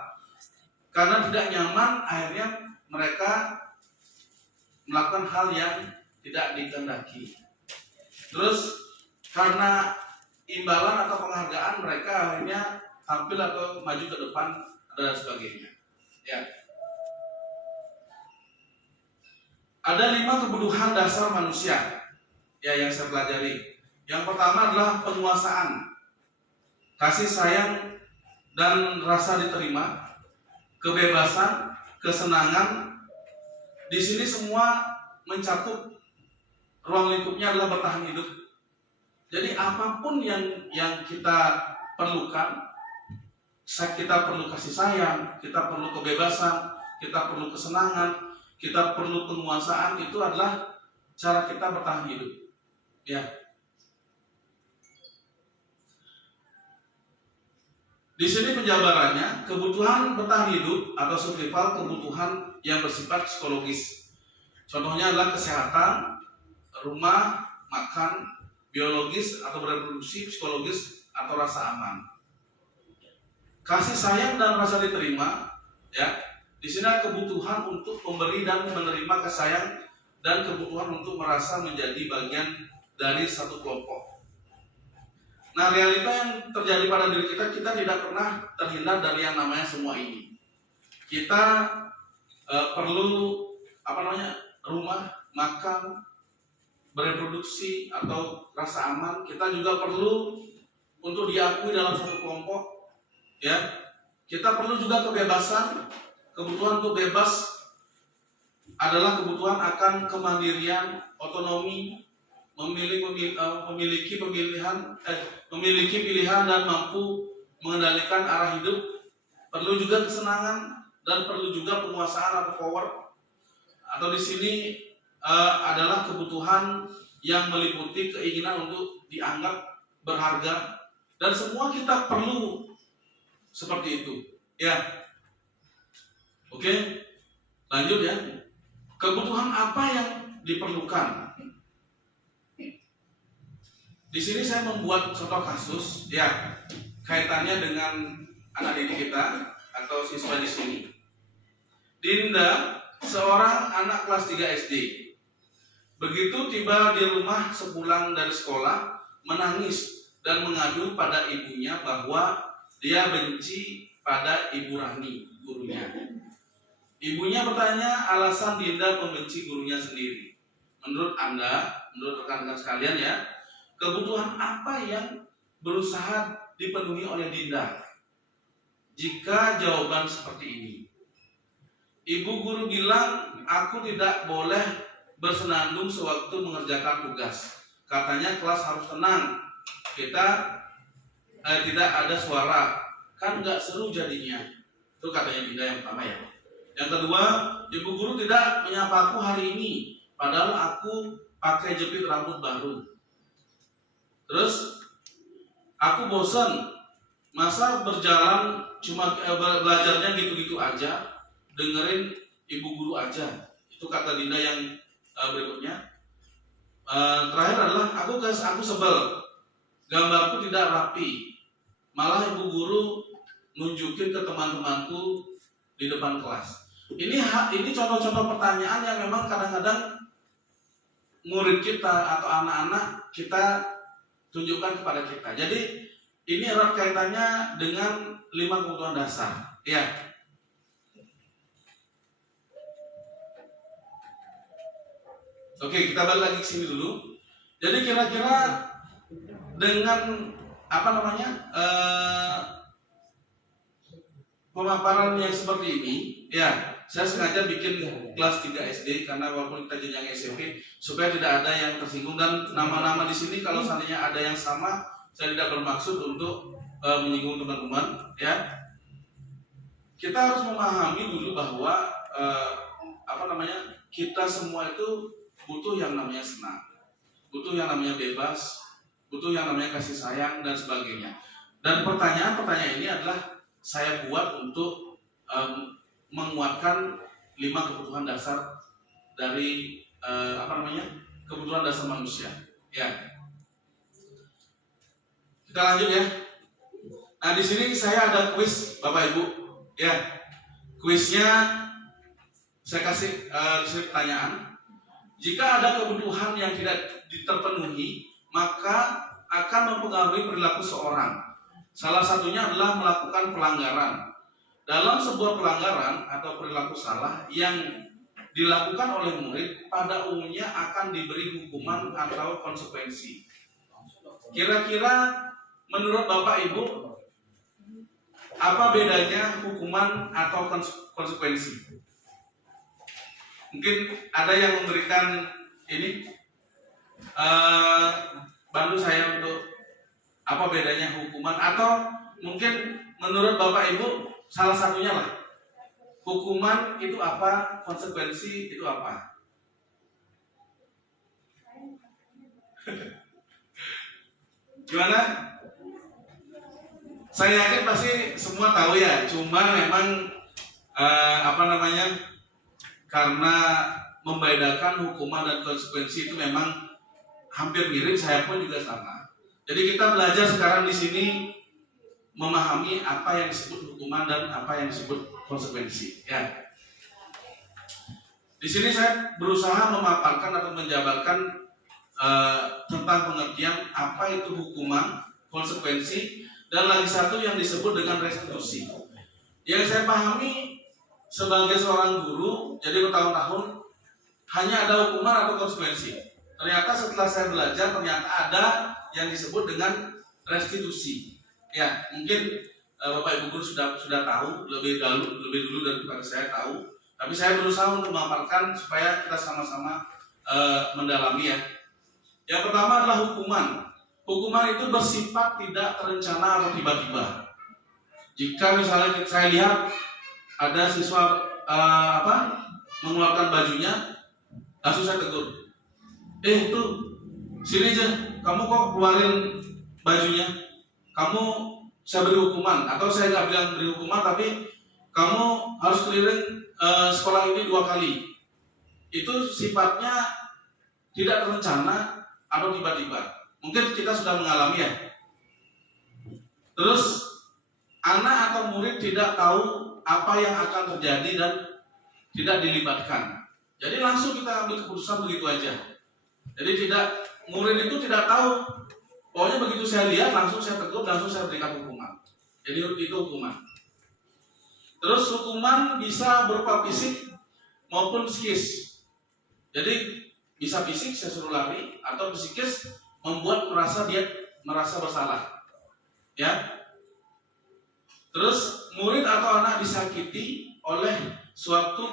Karena tidak nyaman, akhirnya mereka melakukan hal yang tidak dikehendaki. Terus karena imbalan atau penghargaan mereka akhirnya tampil atau maju ke depan dan sebagainya. Ya. Ada 5 kebutuhan dasar manusia ya yang saya pelajari. Yang pertama adalah penguasaan, kasih sayang dan rasa diterima, kebebasan, kesenangan. Di sini semua mencakup ruang lingkupnya adalah bertahan hidup. Jadi apapun yang kita perlukan, kita perlu kasih sayang, kita perlu kebebasan, kita perlu kesenangan, kita perlu penguasaan, itu adalah cara kita bertahan hidup. Ya. Di sini penjabarannya, kebutuhan bertahan hidup atau survival, kebutuhan yang bersifat psikologis. Contohnya adalah kesehatan, rumah, makan, biologis atau bereproduksi, psikologis atau rasa aman. Kasih sayang dan rasa diterima, ya. Di sini ada kebutuhan untuk memberi dan menerima kasih sayang dan kebutuhan untuk merasa menjadi bagian dari satu kelompok. Nah, realita yang terjadi pada diri kita tidak pernah terhindar dari yang namanya semua ini. Kita perlu rumah, makan, bereproduksi atau rasa aman. Kita juga perlu untuk diakui dalam satu kelompok, ya. Kita perlu juga kebebasan. Kebutuhan untuk bebas adalah kebutuhan akan kemandirian, otonomi, memiliki pilihan dan mampu mengendalikan arah hidup. Perlu juga kesenangan dan perlu juga penguasaan atau power. Atau di sini adalah kebutuhan yang meliputi keinginan untuk dianggap berharga, dan semua kita perlu seperti itu. Ya, oke, lanjut ya. Kebutuhan apa yang diperlukan? Di sini saya membuat contoh kasus, ya, kaitannya dengan anak didik kita atau siswa di sini. Dinda, seorang anak kelas 3 SD. Begitu tiba di rumah sepulang dari sekolah, menangis dan mengadu pada ibunya bahwa dia benci pada Ibu Rahmi, gurunya. Ibunya bertanya alasan Dinda membenci gurunya sendiri. Menurut Anda, menurut rekan-rekan sekalian ya, kebutuhan apa yang berusaha dipenuhi oleh Dinda? Jika jawaban seperti ini. Ibu guru bilang, aku tidak boleh bersenandung sewaktu mengerjakan tugas. Katanya kelas harus tenang. Kita tidak ada suara. Kan nggak seru jadinya. Itu katanya Dinda yang pertama ya. Yang kedua, ibu guru tidak menyapa aku hari ini. Padahal aku pakai jepit rambut baru. Terus, aku bosan. Masa berjalan cuma belajarnya gitu-gitu aja. Dengerin ibu guru aja. Itu kata Dinda yang berikutnya. Terakhir adalah aku sebel. Gambarku tidak rapi. Malah ibu guru nunjukin ke teman-temanku di depan kelas. Ini contoh-contoh pertanyaan yang memang kadang-kadang murid kita atau anak-anak kita tunjukkan kepada kita. Jadi ini erat kaitannya dengan 5 kebutuhan dasar. Ya. Oke, kita balik lagi ke sini dulu. Jadi kira-kira dengan pemaparan yang seperti ini, ya, saya sengaja bikin kelas 3 SD karena walaupun kita jenjang SMP supaya tidak ada yang tersinggung, dan nama-nama di sini kalau seandainya ada yang sama, saya tidak bermaksud untuk menyinggung teman-teman, ya. Kita harus memahami dulu bahwa kita semua itu butuh yang namanya senang, butuh yang namanya bebas, butuh yang namanya kasih sayang dan sebagainya. Dan pertanyaan-pertanyaan ini adalah saya buat untuk menguatkan 5 kebutuhan dasar dari kebutuhan dasar manusia. Ya, kita lanjut ya. Nah, di sini saya ada kuis, Bapak Ibu. Ya, kuisnya saya kasih di sini pertanyaan. Jika ada kebutuhan yang tidak terpenuhi, maka akan mempengaruhi perilaku seorang. Salah satunya adalah melakukan pelanggaran. Dalam sebuah pelanggaran atau perilaku salah yang dilakukan oleh murid, pada umumnya akan diberi hukuman atau konsekuensi. Kira-kira menurut Bapak Ibu, apa bedanya hukuman atau konsekuensi? Mungkin ada yang memberikan ini, bantu saya untuk apa bedanya hukuman, atau mungkin menurut Bapak Ibu salah satunya lah. Hukuman itu apa, konsekuensi itu apa? Gimana? Saya yakin pasti semua tahu ya, cuma memang karena membedakan hukuman dan konsekuensi itu memang hampir mirip, saya pun juga sama. Jadi kita belajar sekarang di sini memahami apa yang disebut hukuman dan apa yang disebut konsekuensi. Ya. Di sini saya berusaha memaparkan atau menjabarkan tentang pengertian apa itu hukuman, konsekuensi, dan lagi satu yang disebut dengan restitusi. Yang saya pahami sebagai seorang guru, jadi bertahun-tahun hanya ada hukuman atau konsekuensi. Ternyata setelah saya belajar, ternyata ada yang disebut dengan restitusi. Ya, mungkin Bapak Ibu guru sudah tahu lebih dulu daripada saya tahu. Tapi saya berusaha untuk memaparkan supaya kita sama-sama mendalami ya. Yang pertama adalah hukuman. Hukuman itu bersifat tidak terencana atau tiba-tiba. Jika misalnya saya lihat ada siswa mengeluarkan bajunya, langsung saya tegur. Itu sini aja, kamu kok keluarin bajunya? Saya beri hukuman, atau saya nggak bilang beri hukuman, tapi kamu harus keliling sekolah ini 2 kali. Itu sifatnya tidak terencana atau tiba-tiba. Mungkin kita sudah mengalami ya. Terus anak atau murid tidak tahu apa yang akan terjadi dan tidak dilibatkan. Jadi langsung kita ambil keputusan begitu aja. Jadi murid itu tidak tahu. Pokoknya begitu saya lihat langsung saya tegur, langsung saya berikan hukuman. Jadi itu hukuman. Terus hukuman bisa berupa fisik maupun psikis. Jadi bisa fisik saya suruh lari, atau psikis membuat dia merasa bersalah. Ya. Terus murid atau anak disakiti oleh suatu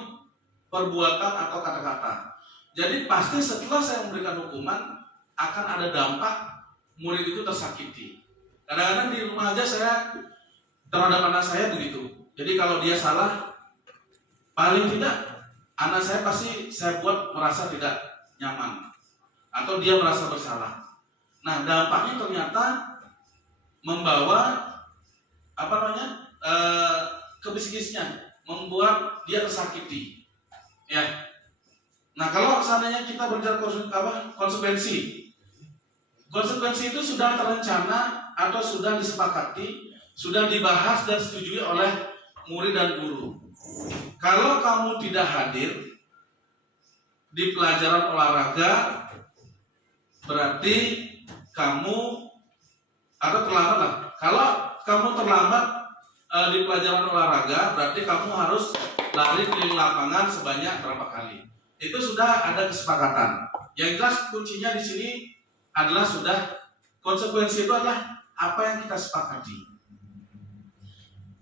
perbuatan atau kata-kata. Jadi pasti setelah saya memberikan hukuman akan ada dampak murid itu tersakiti. Kadang-kadang di rumah aja saya terhadap anak saya begitu. Jadi kalau dia salah, paling tidak anak saya pasti saya buat merasa tidak nyaman atau dia merasa bersalah. Nah, dampaknya ternyata membawa ke psikisnya, membuat dia tersakiti. Ya. Nah, kalau seandainya kita berbicara konsekuensi. Konsekuensi itu sudah terencana atau sudah disepakati, sudah dibahas dan disetujui oleh murid dan guru. Kalau kamu tidak hadir di pelajaran olahraga, berarti kamu atau terlambat lah. Kalau kamu terlambat di pelajaran olahraga, berarti kamu harus lari keliling lapangan sebanyak berapa kali. Itu sudah ada kesepakatan. Yang jelas kuncinya di sini adalah sudah konsekuensi itu adalah apa yang kita sepakati.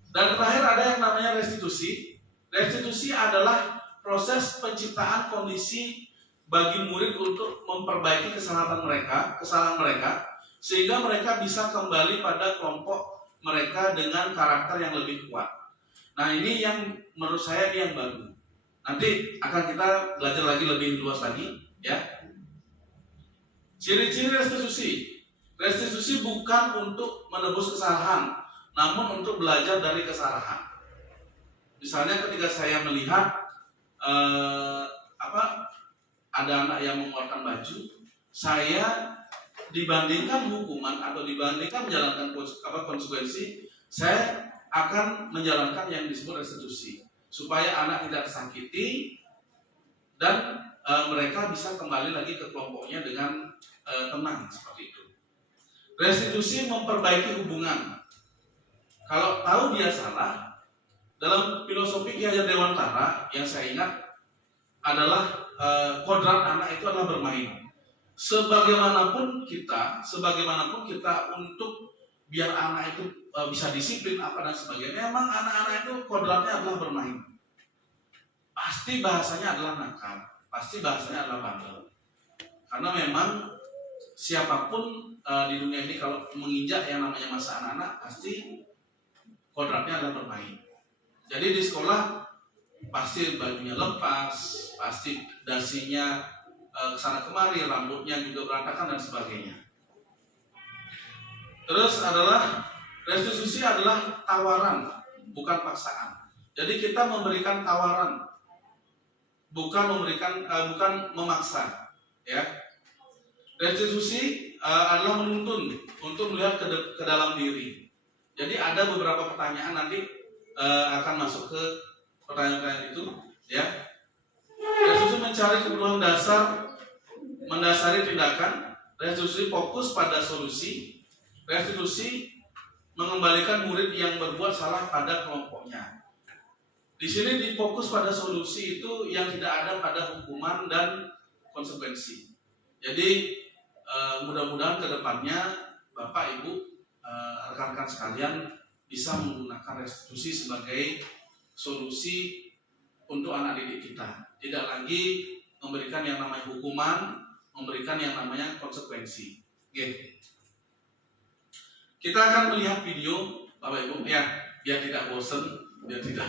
Dan terakhir ada yang namanya restitusi. Restitusi adalah proses penciptaan kondisi bagi murid untuk memperbaiki kesalahan mereka, sehingga mereka bisa kembali pada kelompok mereka dengan karakter yang lebih kuat. Nah, ini yang menurut saya ini yang baru. Nanti akan kita belajar lagi lebih luas lagi, ya. Ciri-ciri restitusi. Restitusi bukan untuk menebus kesalahan, namun untuk belajar dari kesalahan. Misalnya ketika saya melihat ada anak yang mengeluarkan baju, saya dibandingkan hukuman atau dibandingkan menjalankan konsekuensi, saya akan menjalankan yang disebut restitusi supaya anak tidak tersakiti dan mereka bisa kembali lagi ke kelompoknya dengan tenang seperti itu. Restitusi memperbaiki hubungan. Kalau tahu dia salah, dalam filosofi Ki Hajar Dewantara yang saya ingat adalah kodrat anak itu adalah bermain. Sebagaimanapun kita untuk biar anak itu bisa disiplin apa dan sebagainya, memang anak-anak itu kodratnya adalah bermain. Pasti bahasanya adalah nakal, pasti bahasanya adalah bandel. Karena memang siapapun di dunia ini kalau menginjak yang namanya masa anak-anak pasti kodratnya adalah bermain. Jadi di sekolah pasti bajunya lepas, pasti dasinya kesana kemari, rambutnya juga berantakan dan sebagainya. Terus adalah restitusi adalah tawaran, bukan paksaan. Jadi kita memberikan tawaran, bukan memaksa, ya. Restitusi adalah menuntun untuk melihat ke dalam diri. Jadi ada beberapa pertanyaan nanti akan masuk ke pertanyaan-pertanyaan itu, ya. Restitusi mencari kebutuhan dasar, mendasari tindakan. Restitusi fokus pada solusi. Restitusi mengembalikan murid yang berbuat salah pada kelompoknya. Di sini difokus pada solusi itu yang tidak ada pada hukuman dan konsekuensi. Jadi mudah-mudahan ke depannya Bapak Ibu rekan-rekan sekalian bisa menggunakan restitusi sebagai solusi untuk anak didik kita. Tidak lagi memberikan yang namanya hukuman, memberikan yang namanya konsekuensi. Oke. Kita akan melihat video Bapak Ibu ya, biar tidak bosen, biar tidak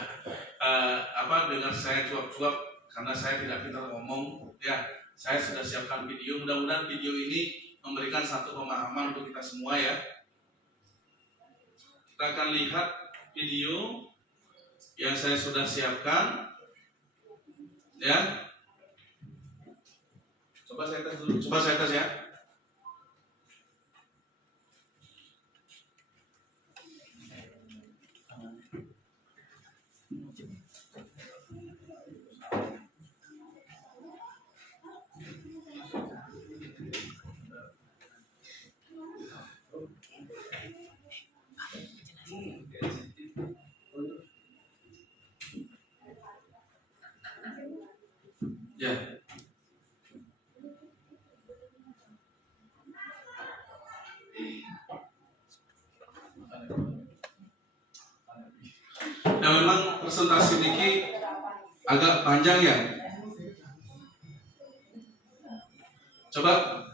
dengar saya cuap-cuap karena saya tidak pintar ngomong ya. Saya sudah siapkan video, mudah-mudahan video ini memberikan satu pemahaman untuk kita semua ya. Kita akan lihat video yang saya sudah siapkan ya. Coba saya tes dulu, coba saya tes ya. Ya. Ya memang presentasi Niki agak panjang ya. Coba.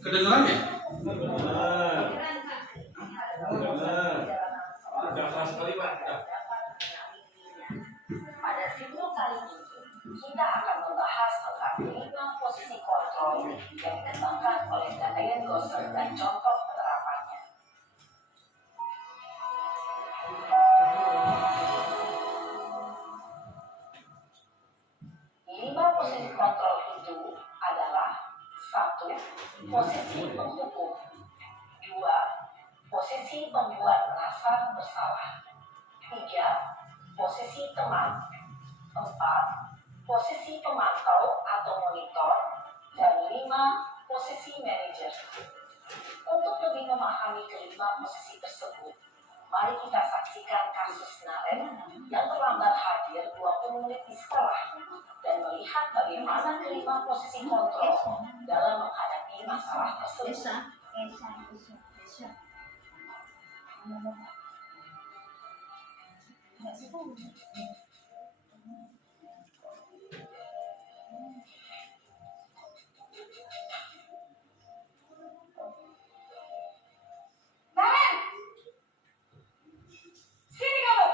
Kedengeran ya? Pada video kali ini, kita akan membahas tentang 5 posisi kontrol yang dikembangkan oleh Nathaniel Gosser dan contoh penerapannya. 5 posisi kontrol itu adalah 1. Posisi penghukum, 2. Posisi pembuat merasa bersalah, 3. Posisi teman, 4. Posisi pemantau atau monitor, dan 5. Posisi manajer. Untuk lebih memahami kelima posisi tersebut, mari kita saksikan kasus Naren yang terlambat hadir 20 menit di sekolah dan melihat bagaimana kelima posisi kontrol dalam menghadapi masalah tersebut. Naren! Sini kamu!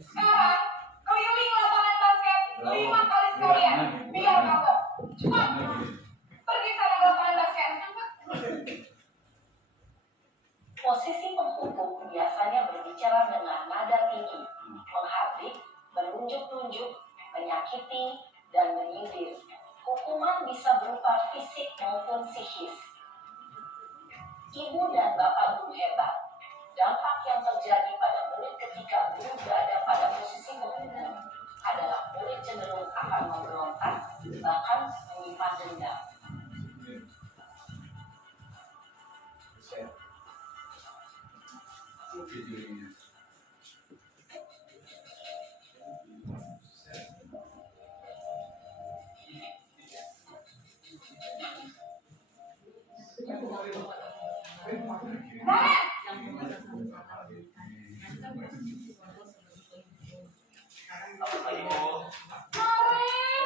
Sekarang keliling lapangan basket 5 kali sekalian. Biar kapok. Cepat. Pergi sana ke lapangan basket. Posisi penghukum biasanya berbicara dengan nada tinggi, menghardik, menunjuk-nunjuk, menyakiti, dan menyindir. Hukuman bisa berupa fisik maupun psikis. Ibu dan bapak guru hebat. Dampak yang terjadi pada murid ketika guru berada pada posisi penghukum adalah murid cenderung akan memberontak, bahkan menyimpan dendam.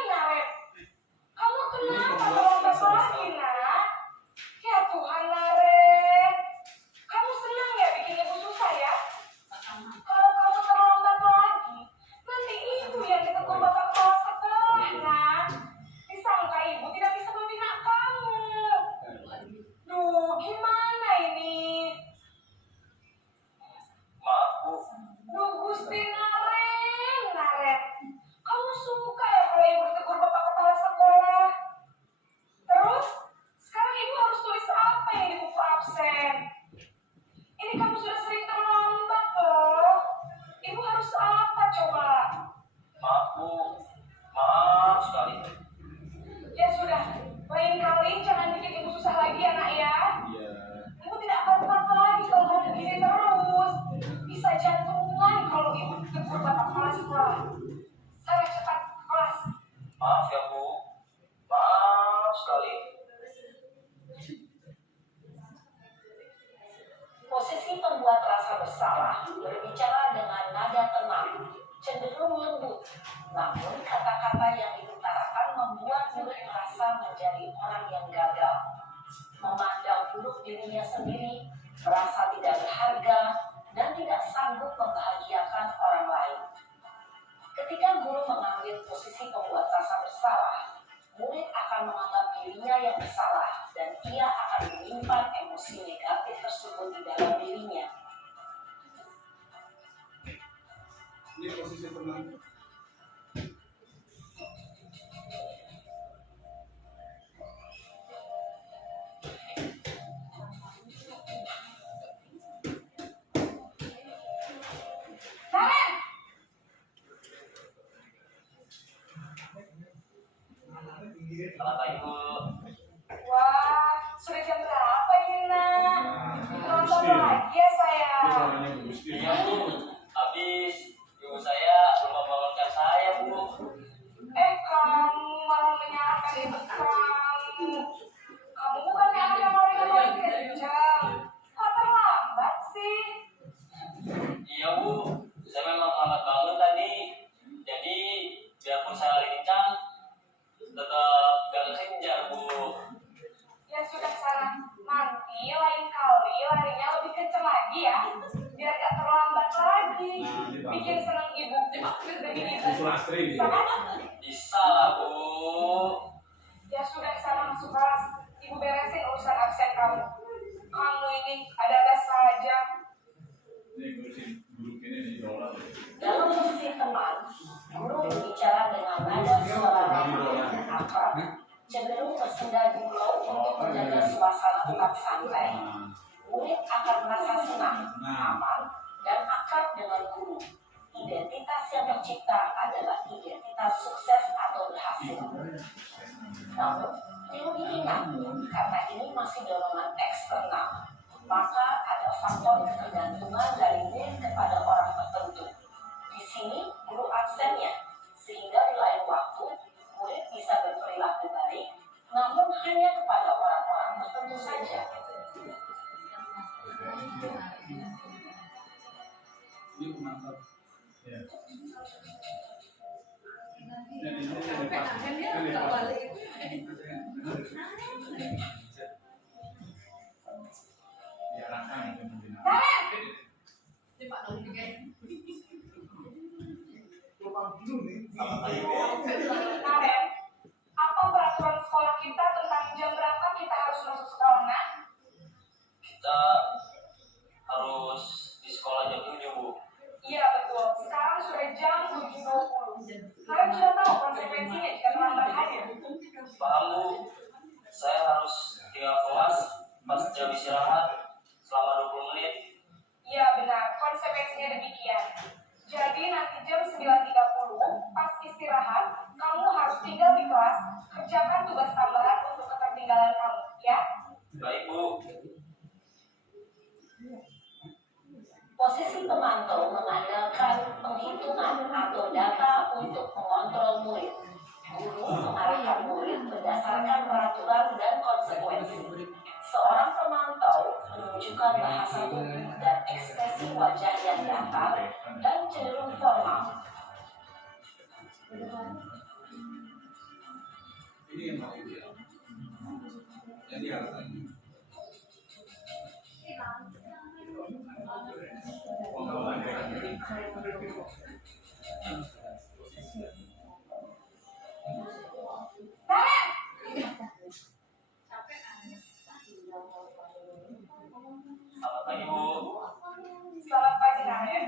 Naren, kamu kenapa merontak lagi, nak? Ya Tuhan, Naren, kamu senang ya bikin ibu susah ya? Kalau kamu terlambat lagi, nanti ibu yang ditegur bapak kepala sekolah, nak. Disangka ibu tidak bisa membina kamu. Duh, gimana ini? Maaf Bu, Duh, Gusti Naren, kamu suka ya kalau ibu ditegur bapak kepala sekolah? Terus, sekarang ibu harus tulis apa yang di buku absen? Ini kamu sudah sering terlambat loh. Ibu harus apa coba? maaf Bu, maaf sekali. Ya sudah, lain kali jangan bikin ibu susah lagi ya nak ya. Ibu tidak akan kuat lagi kalau kamu begini terus. Bisa jantungan kalau ibu ditegur bapak kepala sekolah. Saya cepat ke kelas. Maaf ya Bu, maaf sekali. Posisi pembuat rasa bersalah berbicara dengan nada tenang, cenderung lembut. Namun kata-kata yang diutarakan membuat murid merasa menjadi orang yang gagal, memandang buruk dirinya sendiri, merasa tidak berharga, dan tidak sanggup membahagiakan orang lain. Ketika guru mengambil posisi pembuat rasa bersalah, murid akan menganggap dirinya yang bersalah dan ia akan menyimpan emosi negatif tersebut di dalam dirinya. Ini posisi tenang. Naren! Selamat pagi Bu. Wah, sudah jam berapa ini nak? Nonton lagi ya sayang. Iya Bu, habis ibu saya belum membangunkan saya Bu. Kamu malah menyalahkan ibu kamu. Kamu bukannya anak yang mau kencang. Kok terlambat sih? Iya Bu, saya memang lambat bangun tadi. Jadi biarpun saya lari kencang, tetap gak kejar Bu. Ya sudah sana. Nanti lain kali larinya lebih kencang lagi ya. Biar gak terlambat lagi. Bikin senang ibu. Begini. Bisa lah Bu. Ya sudah sana masuk kelas. Ibu beresin urusan absen kamu. Kamu ini ada-ada saja. Dalam posisi teman, guru berbicara dengan nada suara ramah dan akrab, cenderung bersenda gurau untuk menjaga suasana tetap santai. Murid akan merasa senang, aman, dan akrab dengan guru. Identitas yang tercipta adalah identitas sukses atau berhasil. Namun, perlu diingat, karena ini masih dorongan eksternal, maka ada faktor ketergantungan dari murid kepada orang tertentu. Di sini, guru absennya, sehingga di lain waktu, murid bisa berperilaku baik, namun hanya kepada orang-orang tertentu saja. Ini penangkap. Ya. Karen, apa peraturan sekolah kita tentang jam berapa kita harus masuk sekolah, Nak? Kita harus di sekolah jam 7, Bu. Iya betul, sekarang sudah jam 7.20. Kalian sudah tahu konsekuensinya jika terlambat hadir? Paham, Bu. Saya harus tinggal kelas pas jam istirahat selama 20 menit. Iya benar, konsekuensinya demikian. Jadi nanti jam 9.30 pas istirahat, kamu harus tinggal di kelas, kerjakan tugas tambahan untuk ketertinggalan kamu, ya? Baik, Bu. Posisi pemantau mengandalkan penghitungan atau data untuk mengontrol murid. Guru mengarahkan murid berdasarkan peraturan dan konsekuensi. Seorang pemantau menunjukkan bahasa tubuh dan ekspresi wajah yang datar dan cenderung formal. Ini yang paling ideal. Yang diharapkan. Selamat pagi, Bu. Selamat pagi, Naren.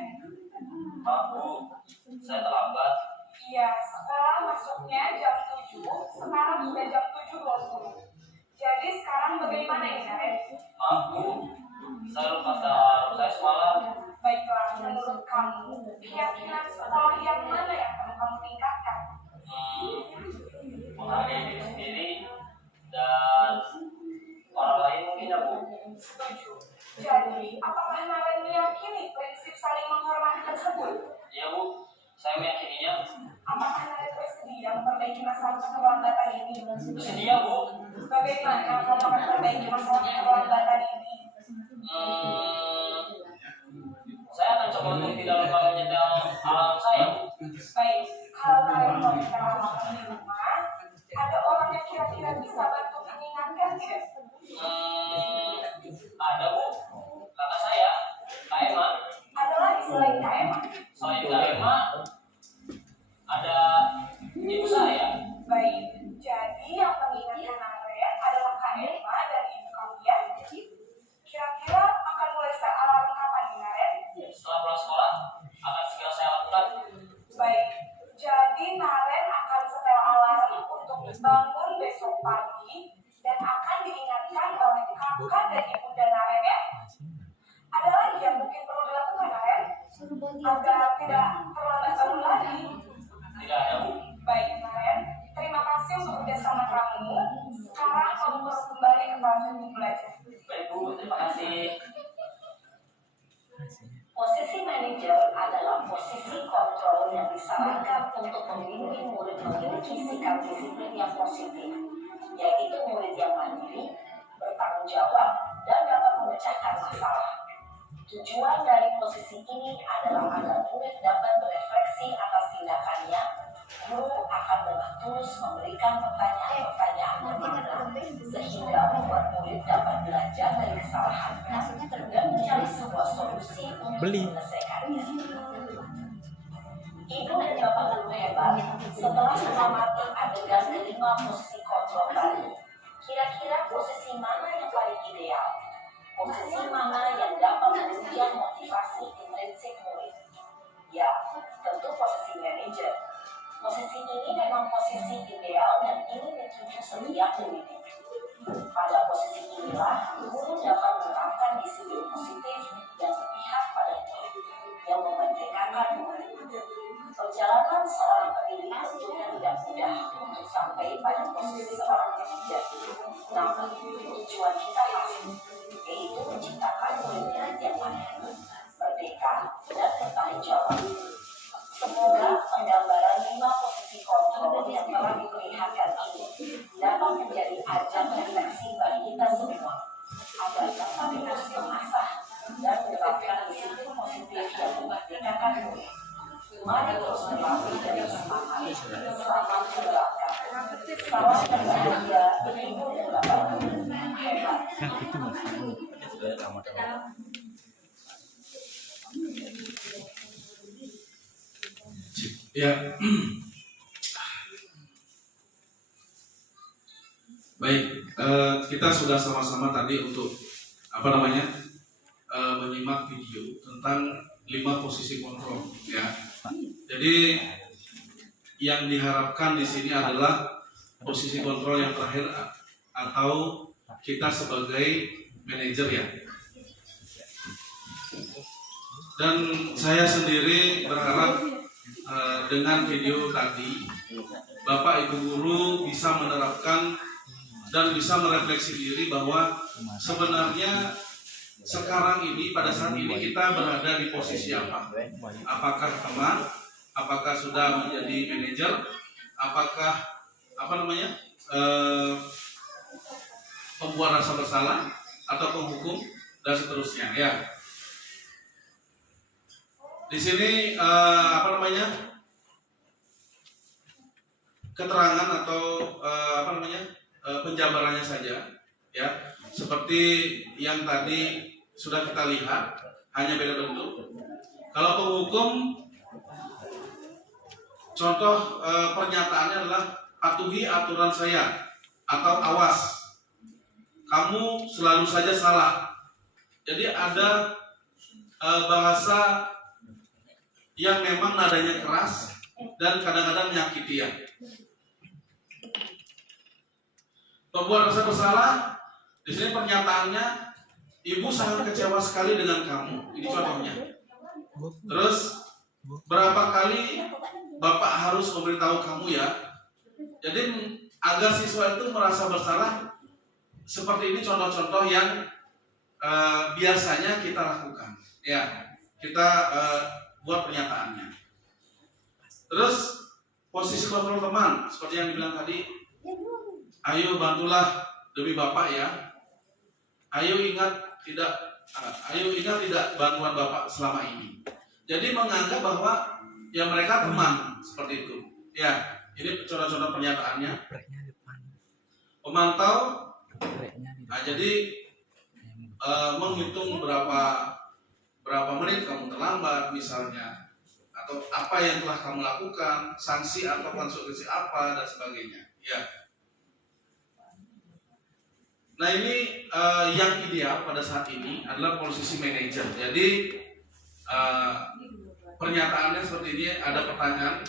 Maaf, Bu. Saya terlambat. Iya, sekolah masuknya jam 7, sekarang sudah jam 7.20. Jadi sekarang bagaimana ini, Naren? Maaf, Bu. Saya lupa taruh saya semalam. Baiklah, menurut kamu, keyakinan sekolah yang mana yang perlu kamu tingkatkan? Menghargai diri sendiri dan orang lain mungkin, ya, Bu. Setuju. Jadi, apakah Naren meyakini prinsip saling menghormati tersebut? Iya, Bu. Saya meyakininya. Apakah Naren bersedia memperbaiki masalah keterlambatan ini? Bersedia, Bu. Bagaimana kamu akan memperbaiki masalah keterlambatan ini? Saya akan coba untuk tidak lupa menyetel alarm saya, Bu. Baik, kalau Naren mau menyetel di rumah, ada orang yang kira-kira bisa bantu mengingatkan tidak? Ada, Bu. Kakak saya, Kak Emma. Ada lagi selain Kak Emma? Selain Kak Emma, ada ibu saya. Baik, jadi yang mengingatkan Naren adalah Kak Emma dan ibu kamu ya? Kira-kira akan mulai start alarm kapan nih, Naren? Setelah pulang sekolah, akan segera saya lakukan. Baik, jadi Naren akan setel alarm untuk bangun besok pagi dan akan diingatkan oleh kakak dan ibunda Naren ya. Ada lagi yang mungkin perlu dilakukan, Naren? Agar tidak terlambat bangun lagi. Tidak ada, Bu. Baik, Naren. Terima kasih untuk kerjasama kamu. Sekarang kamu perlu kembali ke kelas untuk belajar. Baik, Bu. Terima kasih. Posisi manajer adalah posisi kontrol yang disarankan untuk membimbing murid memiliki sikap disiplin yang positif, yaitu murid yang mandiri, bertanggung jawab, dan dapat memecahkan masalah. Tujuan dari posisi ini adalah agar murid dapat berefleksi atas tindakannya. Guru akan dengan tulus memberikan pertanyaan-pertanyaan yang benar, sehingga membuat murid dapat belajar dari kesalahannya dan mencari sebuah solusi untuk menyelesaikannya. Ibu dan Bapak guru hebat, setelah mengamati adegan kelima posisi kontrol tadi, kira-kira posisi mana yang paling ideal? Posisi mana yang dapat menunjang motivasi intrinsik murid? Ya, tentu posisi manajer. Posisi ini memang posisi ideal dan ingin dituju setiap pendidik. Pada posisi inilah, guru dapat menerapkan disiplin positif yang berpihak pada murid, yang memerdekakan murid. Perjalanan seorang pendidik tentunya tidak mudah untuk sampai pada posisi seorang manajer. Namun, tujuan kita pasti, yaitu menciptakan murid-murid yang mandiri, merdeka, dan bertanggung jawab. Semoga penggambaran 5 posisi kontrol yang telah diperlihatkan ini dapat menjadi ajang refleksi bagi kita semua, agar dapat terus mengasah dan menerapkan disiplin positif yang memerdekakan murid. Mari terus berlatih dan bersemangat. Selamat menerapkan. Salam berbahagia, Ibu dan Bapak guru. Hebat. Ya, Baik, kita sudah sama-sama tadi untuk menyimak video tentang 5 posisi kontrol, ya. Jadi yang diharapkan di sini adalah posisi kontrol yang terakhir atau kita sebagai manajer, ya. Dan saya sendiri berharap dengan video tadi Bapak Ibu guru bisa menerapkan dan bisa merefleksi diri bahwa sebenarnya sekarang ini pada saat ini kita berada di posisi apa? Apakah teman? Apakah sudah menjadi manajer? Apakah pembuat rasa bersalah atau penghukum dan seterusnya, ya. Di sini keterangan atau penjabarannya saja, ya, seperti yang tadi sudah kita lihat, hanya beda bentuk. Kalau penghukum, contoh pernyataannya adalah patuhi aturan saya atau awas, kamu selalu saja salah. Jadi ada bahasa yang memang nadanya keras dan kadang-kadang menyakiti, ya. Pembuat rasa bersalah, di sini pernyataannya, ibu sangat kecewa sekali dengan kamu. Ini contohnya. Terus berapa kali bapak harus memberitahu kamu, ya. Jadi agar siswa itu merasa bersalah, seperti ini contoh-contoh yang biasanya kita lakukan, ya. Kita buat pernyataannya. Terus posisi kontrol teman, seperti yang dibilang tadi, ayo bantulah demi bapak, ya. Ayo ingat tidak bantuan bapak selama ini. Jadi menganggap bahwa ya mereka teman, seperti itu, ya. Ini contoh-contoh pernyataannya. Pemantau, nah, jadi menghitung berapa menit kamu terlambat misalnya, atau apa yang telah kamu lakukan, sanksi atau konsekuensi apa dan sebagainya, ya. Nah, ini yang ideal pada saat ini adalah posisi manajer. Jadi pernyataannya seperti ini, ada pertanyaan,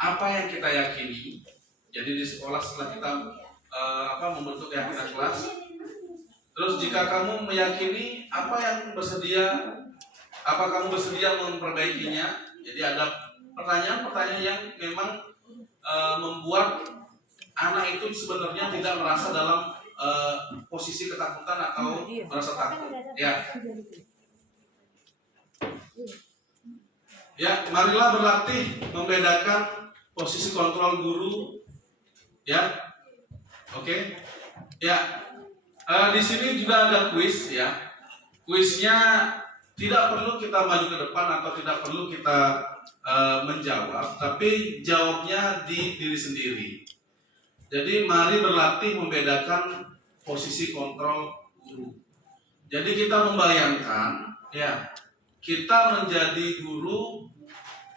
apa yang kita yakini. Jadi di sekolah setelah kita membentuk keyakinan kelas, terus jika kamu meyakini apa yang apa kamu bersedia memperbaikinya. Jadi ada pertanyaan-pertanyaan yang memang membuat anak itu sebenarnya tidak merasa dalam posisi ketakutan atau merasa takut, ya. Ya, marilah berlatih membedakan posisi kontrol guru, ya. Oke. Ya. Di sini juga ada kuis, ya. Kuisnya tidak perlu kita maju ke depan atau tidak perlu kita menjawab, tapi jawabnya di diri sendiri. Jadi mari berlatih membedakan posisi kontrol guru. Jadi kita membayangkan, ya, kita menjadi guru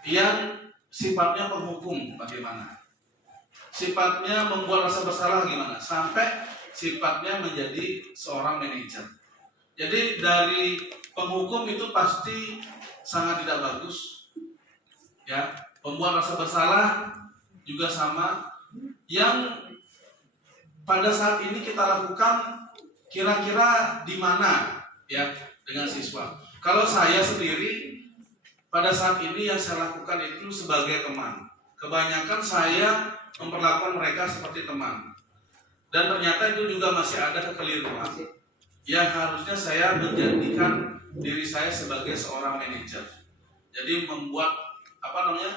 yang sifatnya penghukum bagaimana, sifatnya membuat rasa bersalah gimana, sampai sifatnya menjadi seorang manajer. Jadi dari penghukum itu pasti sangat tidak bagus, ya. Pembuat rasa bersalah juga sama. Yang pada saat ini kita lakukan kira-kira di mana, ya, dengan siswa. Kalau saya sendiri pada saat ini yang saya lakukan itu sebagai teman. Kebanyakan saya memperlakukan mereka seperti teman. Dan ternyata itu juga masih ada kekeliruan yang harusnya saya menjadikan diri saya sebagai seorang manajer. Jadi membuat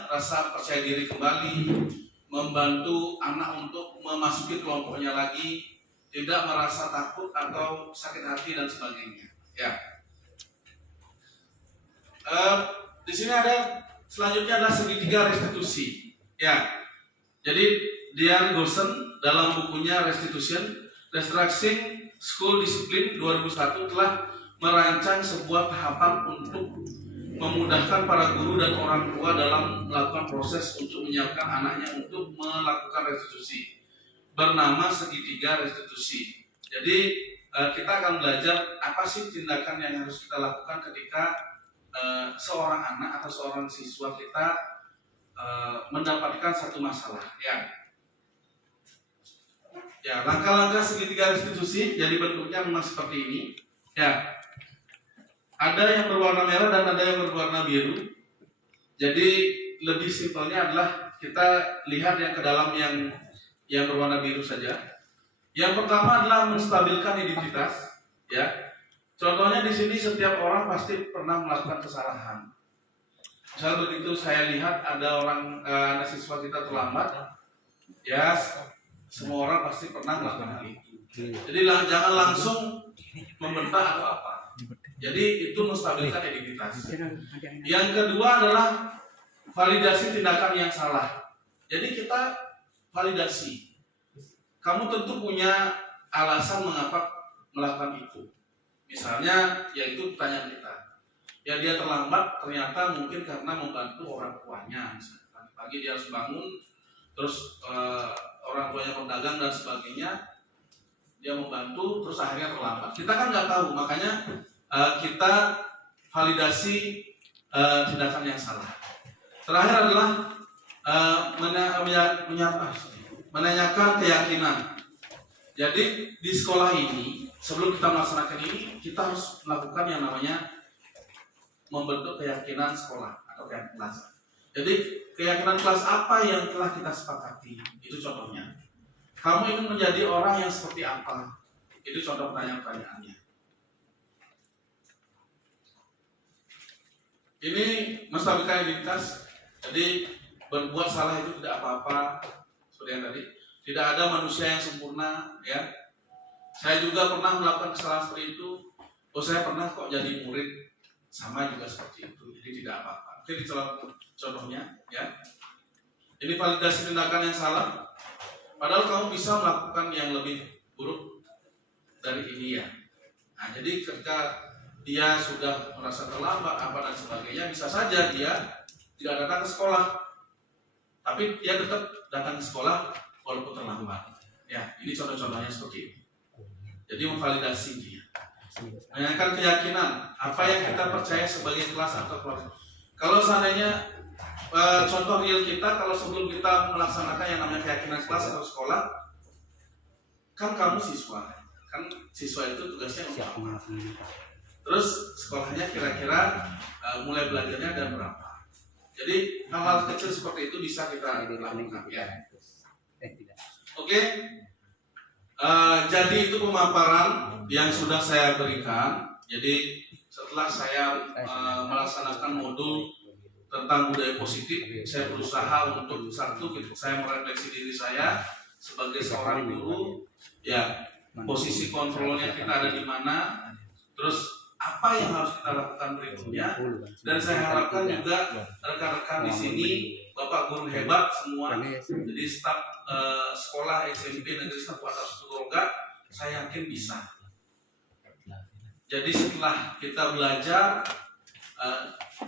rasa percaya diri kembali, membantu anak untuk memasuki kelompoknya lagi, tidak merasa takut atau sakit hati dan sebagainya, ya. Di sini ada selanjutnya adalah segitiga restitusi, ya. Jadi Dian Gorsen dalam bukunya Restructuring School Discipline 2001 telah merancang sebuah tahapan untuk memudahkan para guru dan orang tua dalam melakukan proses untuk menyiapkan anaknya untuk melakukan restitusi. bernama segitiga restitusi. Jadi kita akan belajar apa sih tindakan yang harus kita lakukan ketika seorang anak atau seorang siswa kita mendapatkan satu masalah. Ya, langkah-langkah segitiga restitusi jadi bentuknya memang seperti ini. Ya, ada yang berwarna merah dan ada yang berwarna biru. Jadi lebih simpelnya adalah kita lihat yang ke dalam yang berwarna biru saja. Yang pertama adalah menstabilkan identitas. Ya, contohnya di sini setiap orang pasti pernah melakukan kesalahan. Misal begitu saya lihat ada ada siswa kita terlambat, ya semua orang pasti pernah melakukan hal itu. Jadi jangan langsung membentak atau apa. Jadi itu menstabilkan identitas. Yang kedua adalah validasi tindakan yang salah. Jadi kita validasi. Kamu tentu punya alasan mengapa melakukan itu. Misalnya, yaitu pertanyaan kita. Ya dia terlambat ternyata mungkin karena membantu orang tuanya. Misalnya pagi dia harus bangun, terus orang tuanya pedagang dan sebagainya, dia membantu, terus akhirnya terlambat. Kita kan nggak tahu, makanya kita validasi tindakan yang salah. Terakhir adalah menanyakan keyakinan. Jadi di sekolah ini, sebelum kita melaksanakan ini, kita harus melakukan yang namanya membentuk keyakinan sekolah atau keyakinan kelas. Jadi keyakinan kelas apa yang telah kita sepakati? Itu contohnya. Kamu ingin menjadi orang yang seperti apa? Itu contoh pertanyaan-pertanyaannya. Ini menstabilkan identitas. Jadi berbuat salah itu tidak apa-apa. Seperti yang tadi, tidak ada manusia yang sempurna, ya. Saya juga pernah melakukan kesalahan seperti itu. Oh, saya pernah kok jadi murid, sama juga seperti itu. Jadi tidak apa-apa. Oke, contohnya, ya. Ini validasi tindakan yang salah. Padahal kamu bisa melakukan yang lebih buruk dari ini, ya. Nah, jadi ketika dia sudah merasa terlambat apa dan sebagainya, bisa saja dia tidak datang ke sekolah, tapi dia tetap datang ke sekolah walaupun terlambat. Ya, ini contoh-contohnya seperti ini. Jadi memvalidasi dia. Menanyakan keyakinan, apa yang kita percaya sebagai kelas atau keluarga. Kalau seandainya contoh real kita, kalau sebelum kita melaksanakan yang namanya keyakinan kelas atau sekolah, kan kamu siswa, kan siswa itu tugasnya untuk apa? Terus sekolahnya kira-kira mulai belajarnya dan berapa? Jadi hal-hal kecil seperti itu bisa kita lakukan, ya. Oke. Jadi itu pemaparan yang sudah saya berikan. Jadi setelah saya melaksanakan modul tentang budaya positif, saya berusaha untuk satu, saya merefleksi diri saya sebagai seorang guru, ya, posisi kontrolnya kita ada di mana, terus apa yang harus kita lakukan berikutnya, dan saya harapkan juga rekan-rekan di sini, Bapak guru hebat semua, jadi staf sekolah SMP Negeri 1 Atas Turoga, saya yakin bisa. Jadi setelah kita belajar,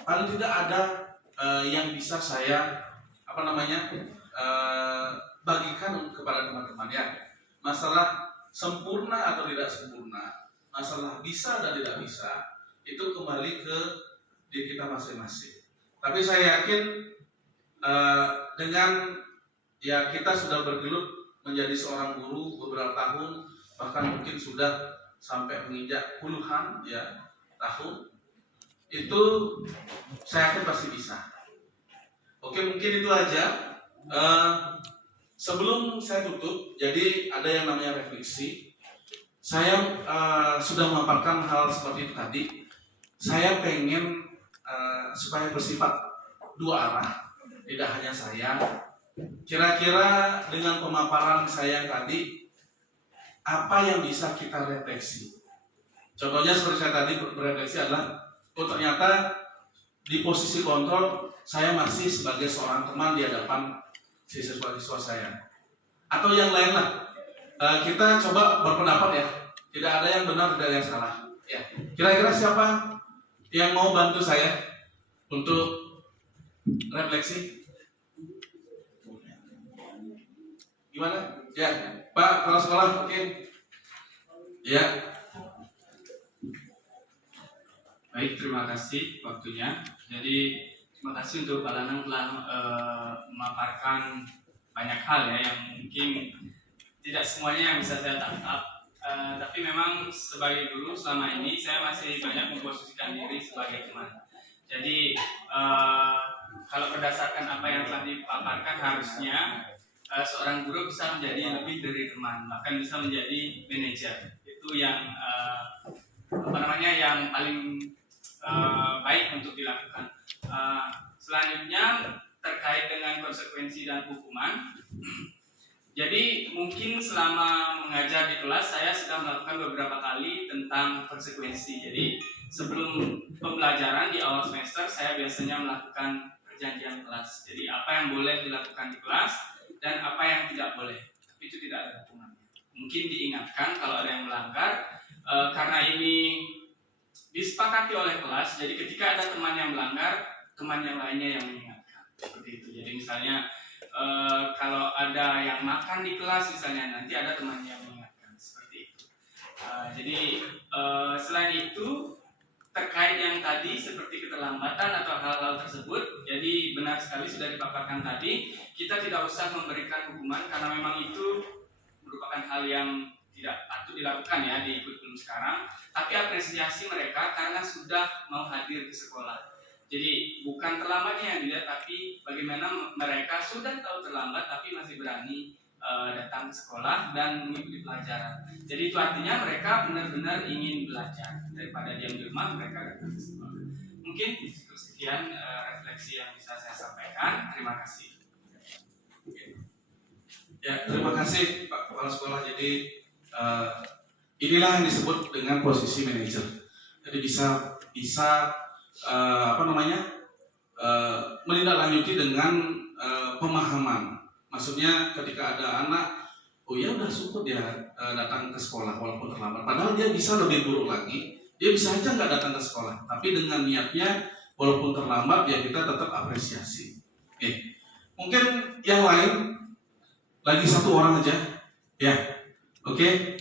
paling tidak ada yang bisa saya bagikan kepada teman-teman, ya. Masalah sempurna atau tidak sempurna, masalah bisa dan tidak bisa, itu kembali ke diri kita masing-masing. Tapi saya yakin dengan ya kita sudah bergelut menjadi seorang guru beberapa tahun, bahkan mungkin sudah sampai menginjak puluhan ya tahun, itu saya yakin pasti bisa. Oke, mungkin itu aja. Sebelum saya tutup, jadi ada yang namanya refleksi. Saya sudah memaparkan hal seperti itu tadi. Saya pengen supaya bersifat dua arah, tidak hanya saya. Kira-kira dengan pemaparan saya tadi, apa yang bisa kita refleksi? Contohnya seperti saya tadi berefleksi adalah, oh ternyata di posisi kontrol saya masih sebagai seorang teman di hadapan siswa-siswa saya. Atau yang lain lah. Kita coba berpendapat ya. Tidak ada yang benar, tidak ada yang salah. Ya. Kira-kira siapa yang mau bantu saya untuk refleksi? Gimana? Ya, Pak, kepala sekolah, oke. Ya. Baik, terima kasih waktunya. Jadi terima kasih untuk Pak Lanang telah memaparkan banyak hal ya yang mungkin tidak semuanya yang bisa saya tangkap. Tapi memang sebagai guru selama ini saya masih banyak memposisikan diri sebagai teman. Jadi kalau berdasarkan apa yang telah dipaparkan harusnya seorang guru bisa menjadi lebih dari teman, bahkan bisa menjadi manajer. Itu yang yang paling baik untuk dilakukan. Selanjutnya terkait dengan konsekuensi dan hukuman. Jadi mungkin selama mengajar di kelas saya sudah melakukan beberapa kali tentang konsekuensi. Jadi sebelum pembelajaran di awal semester saya biasanya melakukan perjanjian kelas. Jadi apa yang boleh dilakukan di kelas dan apa yang tidak boleh. Tapi itu tidak ada hukumannya. Mungkin diingatkan kalau ada yang melanggar karena ini disepakati oleh kelas. Jadi ketika ada teman yang melanggar, teman yang lainnya yang mengingatkan. Seperti itu. Jadi misalnya kalau ada yang makan di kelas misalnya, nanti ada teman yang mengingatkan. Seperti itu. Jadi selain itu terkait yang tadi seperti keterlambatan atau hal-hal tersebut, jadi benar sekali sudah dipaparkan tadi, kita tidak usah memberikan hukuman karena memang itu merupakan hal yang tidak patut dilakukan ya di kurikulum sekarang, tapi apresiasi mereka karena sudah mau hadir ke sekolah. Jadi bukan terlambatnya yang dilihat, tapi bagaimana mereka sudah tahu terlambat tapi masih berani datang ke sekolah dan mengikuti pelajaran. Jadi itu artinya mereka benar-benar ingin belajar, daripada diam di rumah mereka datang ke sekolah. Mungkin itu sekian refleksi yang bisa saya sampaikan. Terima kasih. Ya, terima kasih Pak Kepala Sekolah. Jadi inilah yang disebut dengan posisi manajer. Jadi bisa menindaklanjuti dengan pemahaman. Maksudnya ketika ada anak, oh ya udah syukur dia datang ke sekolah walaupun terlambat. Padahal dia bisa lebih buruk lagi, dia bisa aja nggak datang ke sekolah. Tapi dengan niatnya walaupun terlambat ya kita tetap apresiasi. Oke, mungkin yang lain lagi satu orang aja, ya. Oke,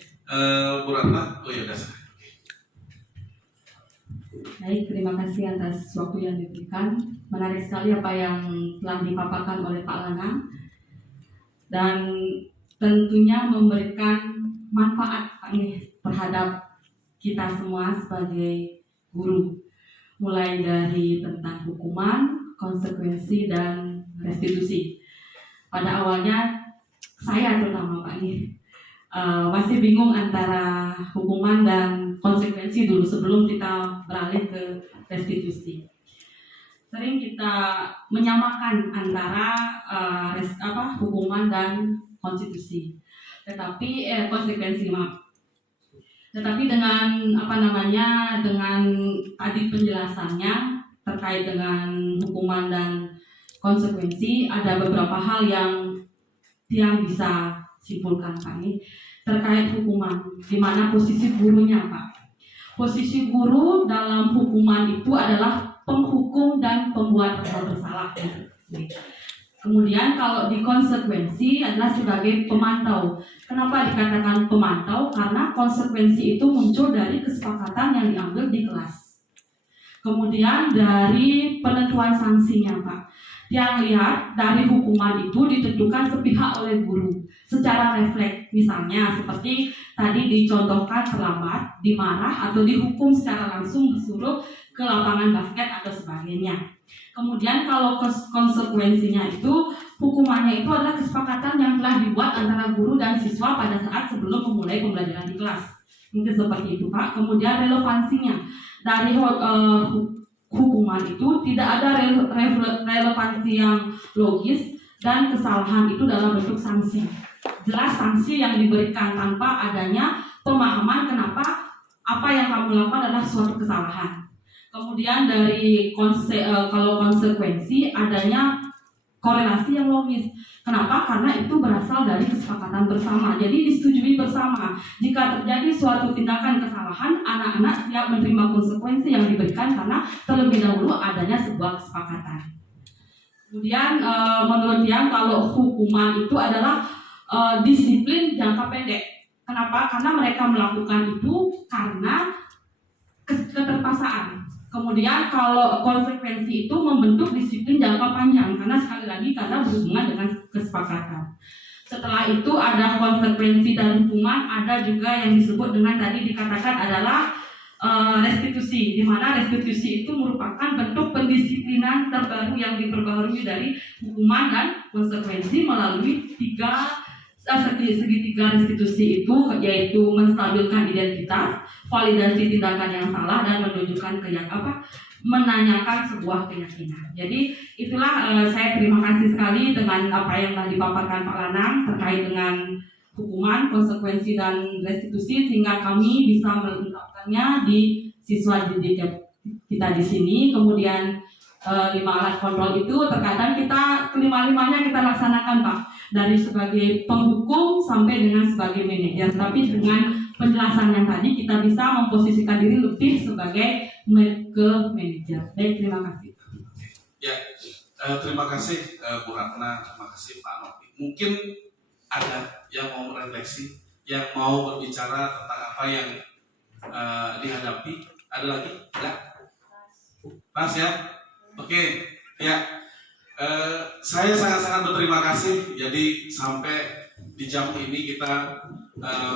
Bu Ratna, oh ya udah. Baik, terima kasih atas waktu yang diberikan. Menarik sekali apa yang telah dipaparkan oleh Pak Lanang. Dan tentunya memberikan manfaat terhadap kita semua sebagai guru. Mulai dari tentang hukuman, konsekuensi, dan restitusi. Pada awalnya, saya terutama Pak masih bingung antara hukuman dan konsekuensi dulu sebelum kita beralih ke restitusi. Sering kita menyamakan antara hukuman dan konsekuensi. Konsekuensi maaf. Tetapi dengan dengan tadi penjelasannya terkait dengan hukuman dan konsekuensi, ada beberapa hal yang bisa simpulkan Pak terkait hukuman, di mana posisi gurunya Pak. Posisi guru dalam hukuman itu adalah penghukum dan pembuat rasa bersalah. Kemudian kalau di konsekuensi adalah sebagai pemantau. Kenapa dikatakan pemantau? Karena konsekuensi itu muncul dari kesepakatan yang diambil di kelas. Kemudian dari penentuan sanksinya Pak. Yang lihat dari hukuman itu ditentukan sepihak oleh guru secara refleks. Misalnya seperti tadi dicontohkan terlambat, dimarah atau dihukum secara langsung disuruh ke lapangan basket atau sebagainya. Kemudian kalau konsekuensinya itu, hukumannya itu adalah kesepakatan yang telah dibuat antara guru dan siswa pada saat sebelum memulai pembelajaran di kelas. Mungkin seperti itu Pak. Kemudian relevansinya dari hukuman itu tidak ada relevansi yang logis dan kesalahan itu dalam bentuk sanksi. Jelas sanksi yang diberikan tanpa adanya pemahaman kenapa apa yang kamu lakukan adalah suatu kesalahan. Kemudian dari kalau konsekuensi adanya korelasi yang logis. Kenapa? Karena itu berasal dari kesepakatan bersama. Jadi disetujui bersama. Jika terjadi suatu tindakan kesalahan, anak-anak siap menerima konsekuensi yang diberikan karena terlebih dahulu adanya sebuah kesepakatan. Kemudian menurut dia kalau hukuman itu adalah disiplin jangka pendek. Kenapa? Karena mereka melakukan itu karena keterpaksaan. Kemudian kalau konsekuensi itu membentuk disiplin jangka panjang, karena sekali lagi karena berhubungan dengan kesepakatan. Setelah itu ada konsekuensi dan hukuman, ada juga yang disebut dengan tadi dikatakan adalah restitusi, di mana restitusi itu merupakan bentuk pendisiplinan terbaru yang diperbaharui dari hukuman dan konsekuensi melalui segitiga restitusi itu, yaitu menstabilkan identitas, validasi tindakan yang salah, dan menunjukkan menanyakan sebuah keyakinan. Jadi itulah saya terima kasih sekali dengan apa yang telah dipaparkan Pak Lanang terkait dengan hukuman, konsekuensi, dan restitusi, sehingga kami bisa menerapkannya di siswa didik kita di sini. Kemudian 5 alat kontrol itu terkadang kita kelima-limanya kita laksanakan, Pak, dari sebagai penghukum sampai dengan sebagai manajer. Tapi dengan penjelasan yang tadi kita bisa memposisikan diri lebih sebagai ke manajer. Baik, terima kasih. Ya, terima kasih Bu Ratna, terima kasih Pak Novi. Mungkin ada yang mau merefleksi, yang mau berbicara tentang apa yang dihadapi. Ada lagi? Enggak? Pas ya? Oke, ya. Saya sangat-sangat berterima kasih. Jadi sampai di jam ini kita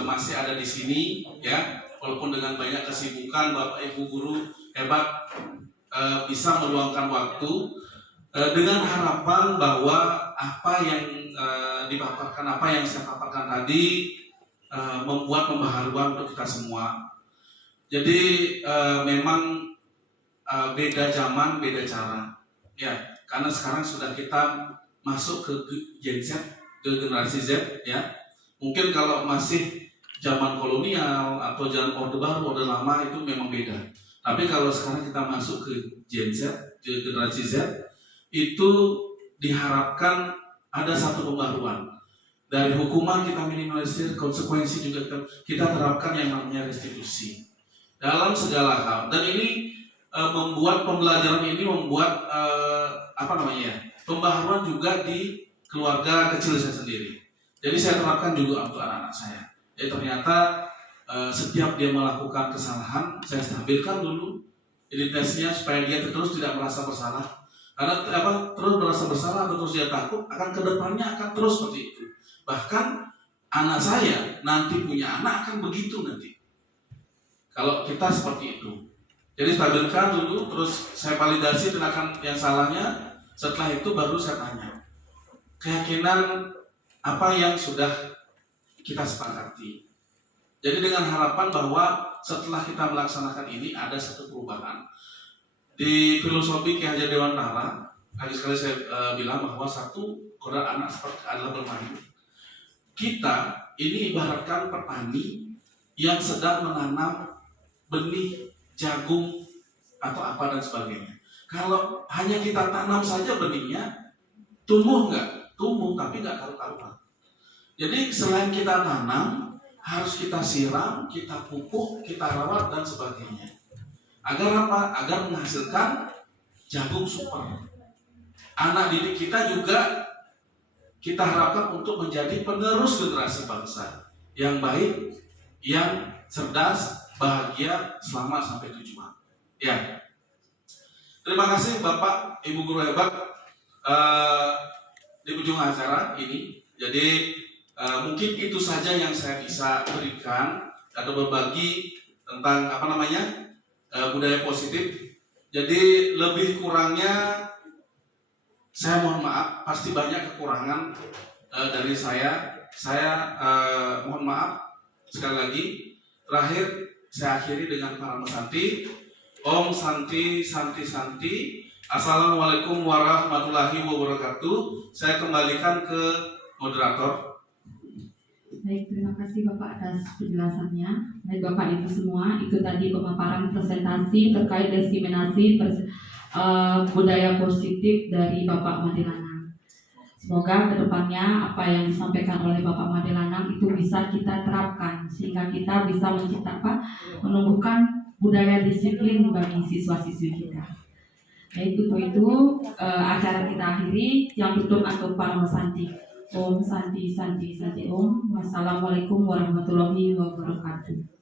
masih ada di sini, ya. Walaupun dengan banyak kesibukan, Bapak Ibu guru hebat bisa meluangkan waktu dengan harapan bahwa apa yang dipaparkan, apa yang saya paparkan tadi membuat pembaharuan untuk kita semua. Jadi memang beda zaman, beda cara, ya. Karena sekarang sudah kita masuk ke Gen Z, ke generasi Z, ya. Mungkin kalau masih zaman kolonial atau zaman Orde Baru, Orde Lama itu memang beda. Tapi kalau sekarang kita masuk ke Gen Z, ke generasi Z, itu diharapkan ada satu pembaruan. Dari hukuman kita minimalisir, konsekuensi juga kita terapkan yang namanya restitusi dalam segala hal. Dan ini membuat pembelajaran ini membuat pembaharuan juga di keluarga kecil saya sendiri. Jadi saya terapkan juga untuk anak-anak saya. Jadi ternyata setiap dia melakukan kesalahan, saya stabilkan dulu identitasnya supaya dia terus tidak merasa bersalah. Karena terus merasa bersalah atau terus dia takut, akan kedepannya akan terus seperti itu. Bahkan anak saya nanti punya anak akan begitu nanti. Kalau kita seperti itu. Jadi stabilkan dulu, terus saya validasi tindakan yang salahnya. Setelah itu baru saya tanya keyakinan apa yang sudah kita sepakati. Jadi dengan harapan bahwa setelah kita melaksanakan ini ada satu perubahan. Di filosofi Ki Hajar Dewantara, kali-kali saya bilang bahwa satu kodrat anak seperti adalah bermain. Kita ini ibaratkan petani yang sedang menanam benih jagung atau apa dan sebagainya. Kalau hanya kita tanam saja benihnya, tumbuh nggak? Tumbuh, tapi nggak karu-karuan. Jadi selain kita tanam, harus kita siram, kita pupuk, kita rawat dan sebagainya. Agar apa? Agar menghasilkan jagung super. Anak didik kita juga kita harapkan untuk menjadi penerus generasi bangsa yang baik, yang cerdas, bahagia, selamat sampai tujuan. Ya. Terima kasih Bapak, Ibu guru hebat di ujung acara ini. Jadi mungkin itu saja yang saya bisa berikan atau berbagi tentang budaya positif. Jadi lebih kurangnya saya mohon maaf, pasti banyak kekurangan dari saya. Saya mohon maaf sekali lagi. Terakhir saya akhiri dengan para Santi. Om Santi Santi Santi. Assalamualaikum warahmatullahi wabarakatuh. Saya kembalikan ke moderator. Baik, terima kasih Bapak atas penjelasannya. Baik Bapak Ibu semua, itu tadi pemaparan presentasi terkait diseminasi budaya positif dari Bapak Madelanang. Semoga kedepannya apa yang disampaikan oleh Bapak Madelanang itu bisa kita terapkan sehingga kita bisa menumbuhkan budaya disiplin bagi siswa-siswi kita. Baik, itu acara kita akhiri. Yang tutup untuk para Santi. Om Santi Santi Santi Om. Wassalamualaikum warahmatullahi wabarakatuh.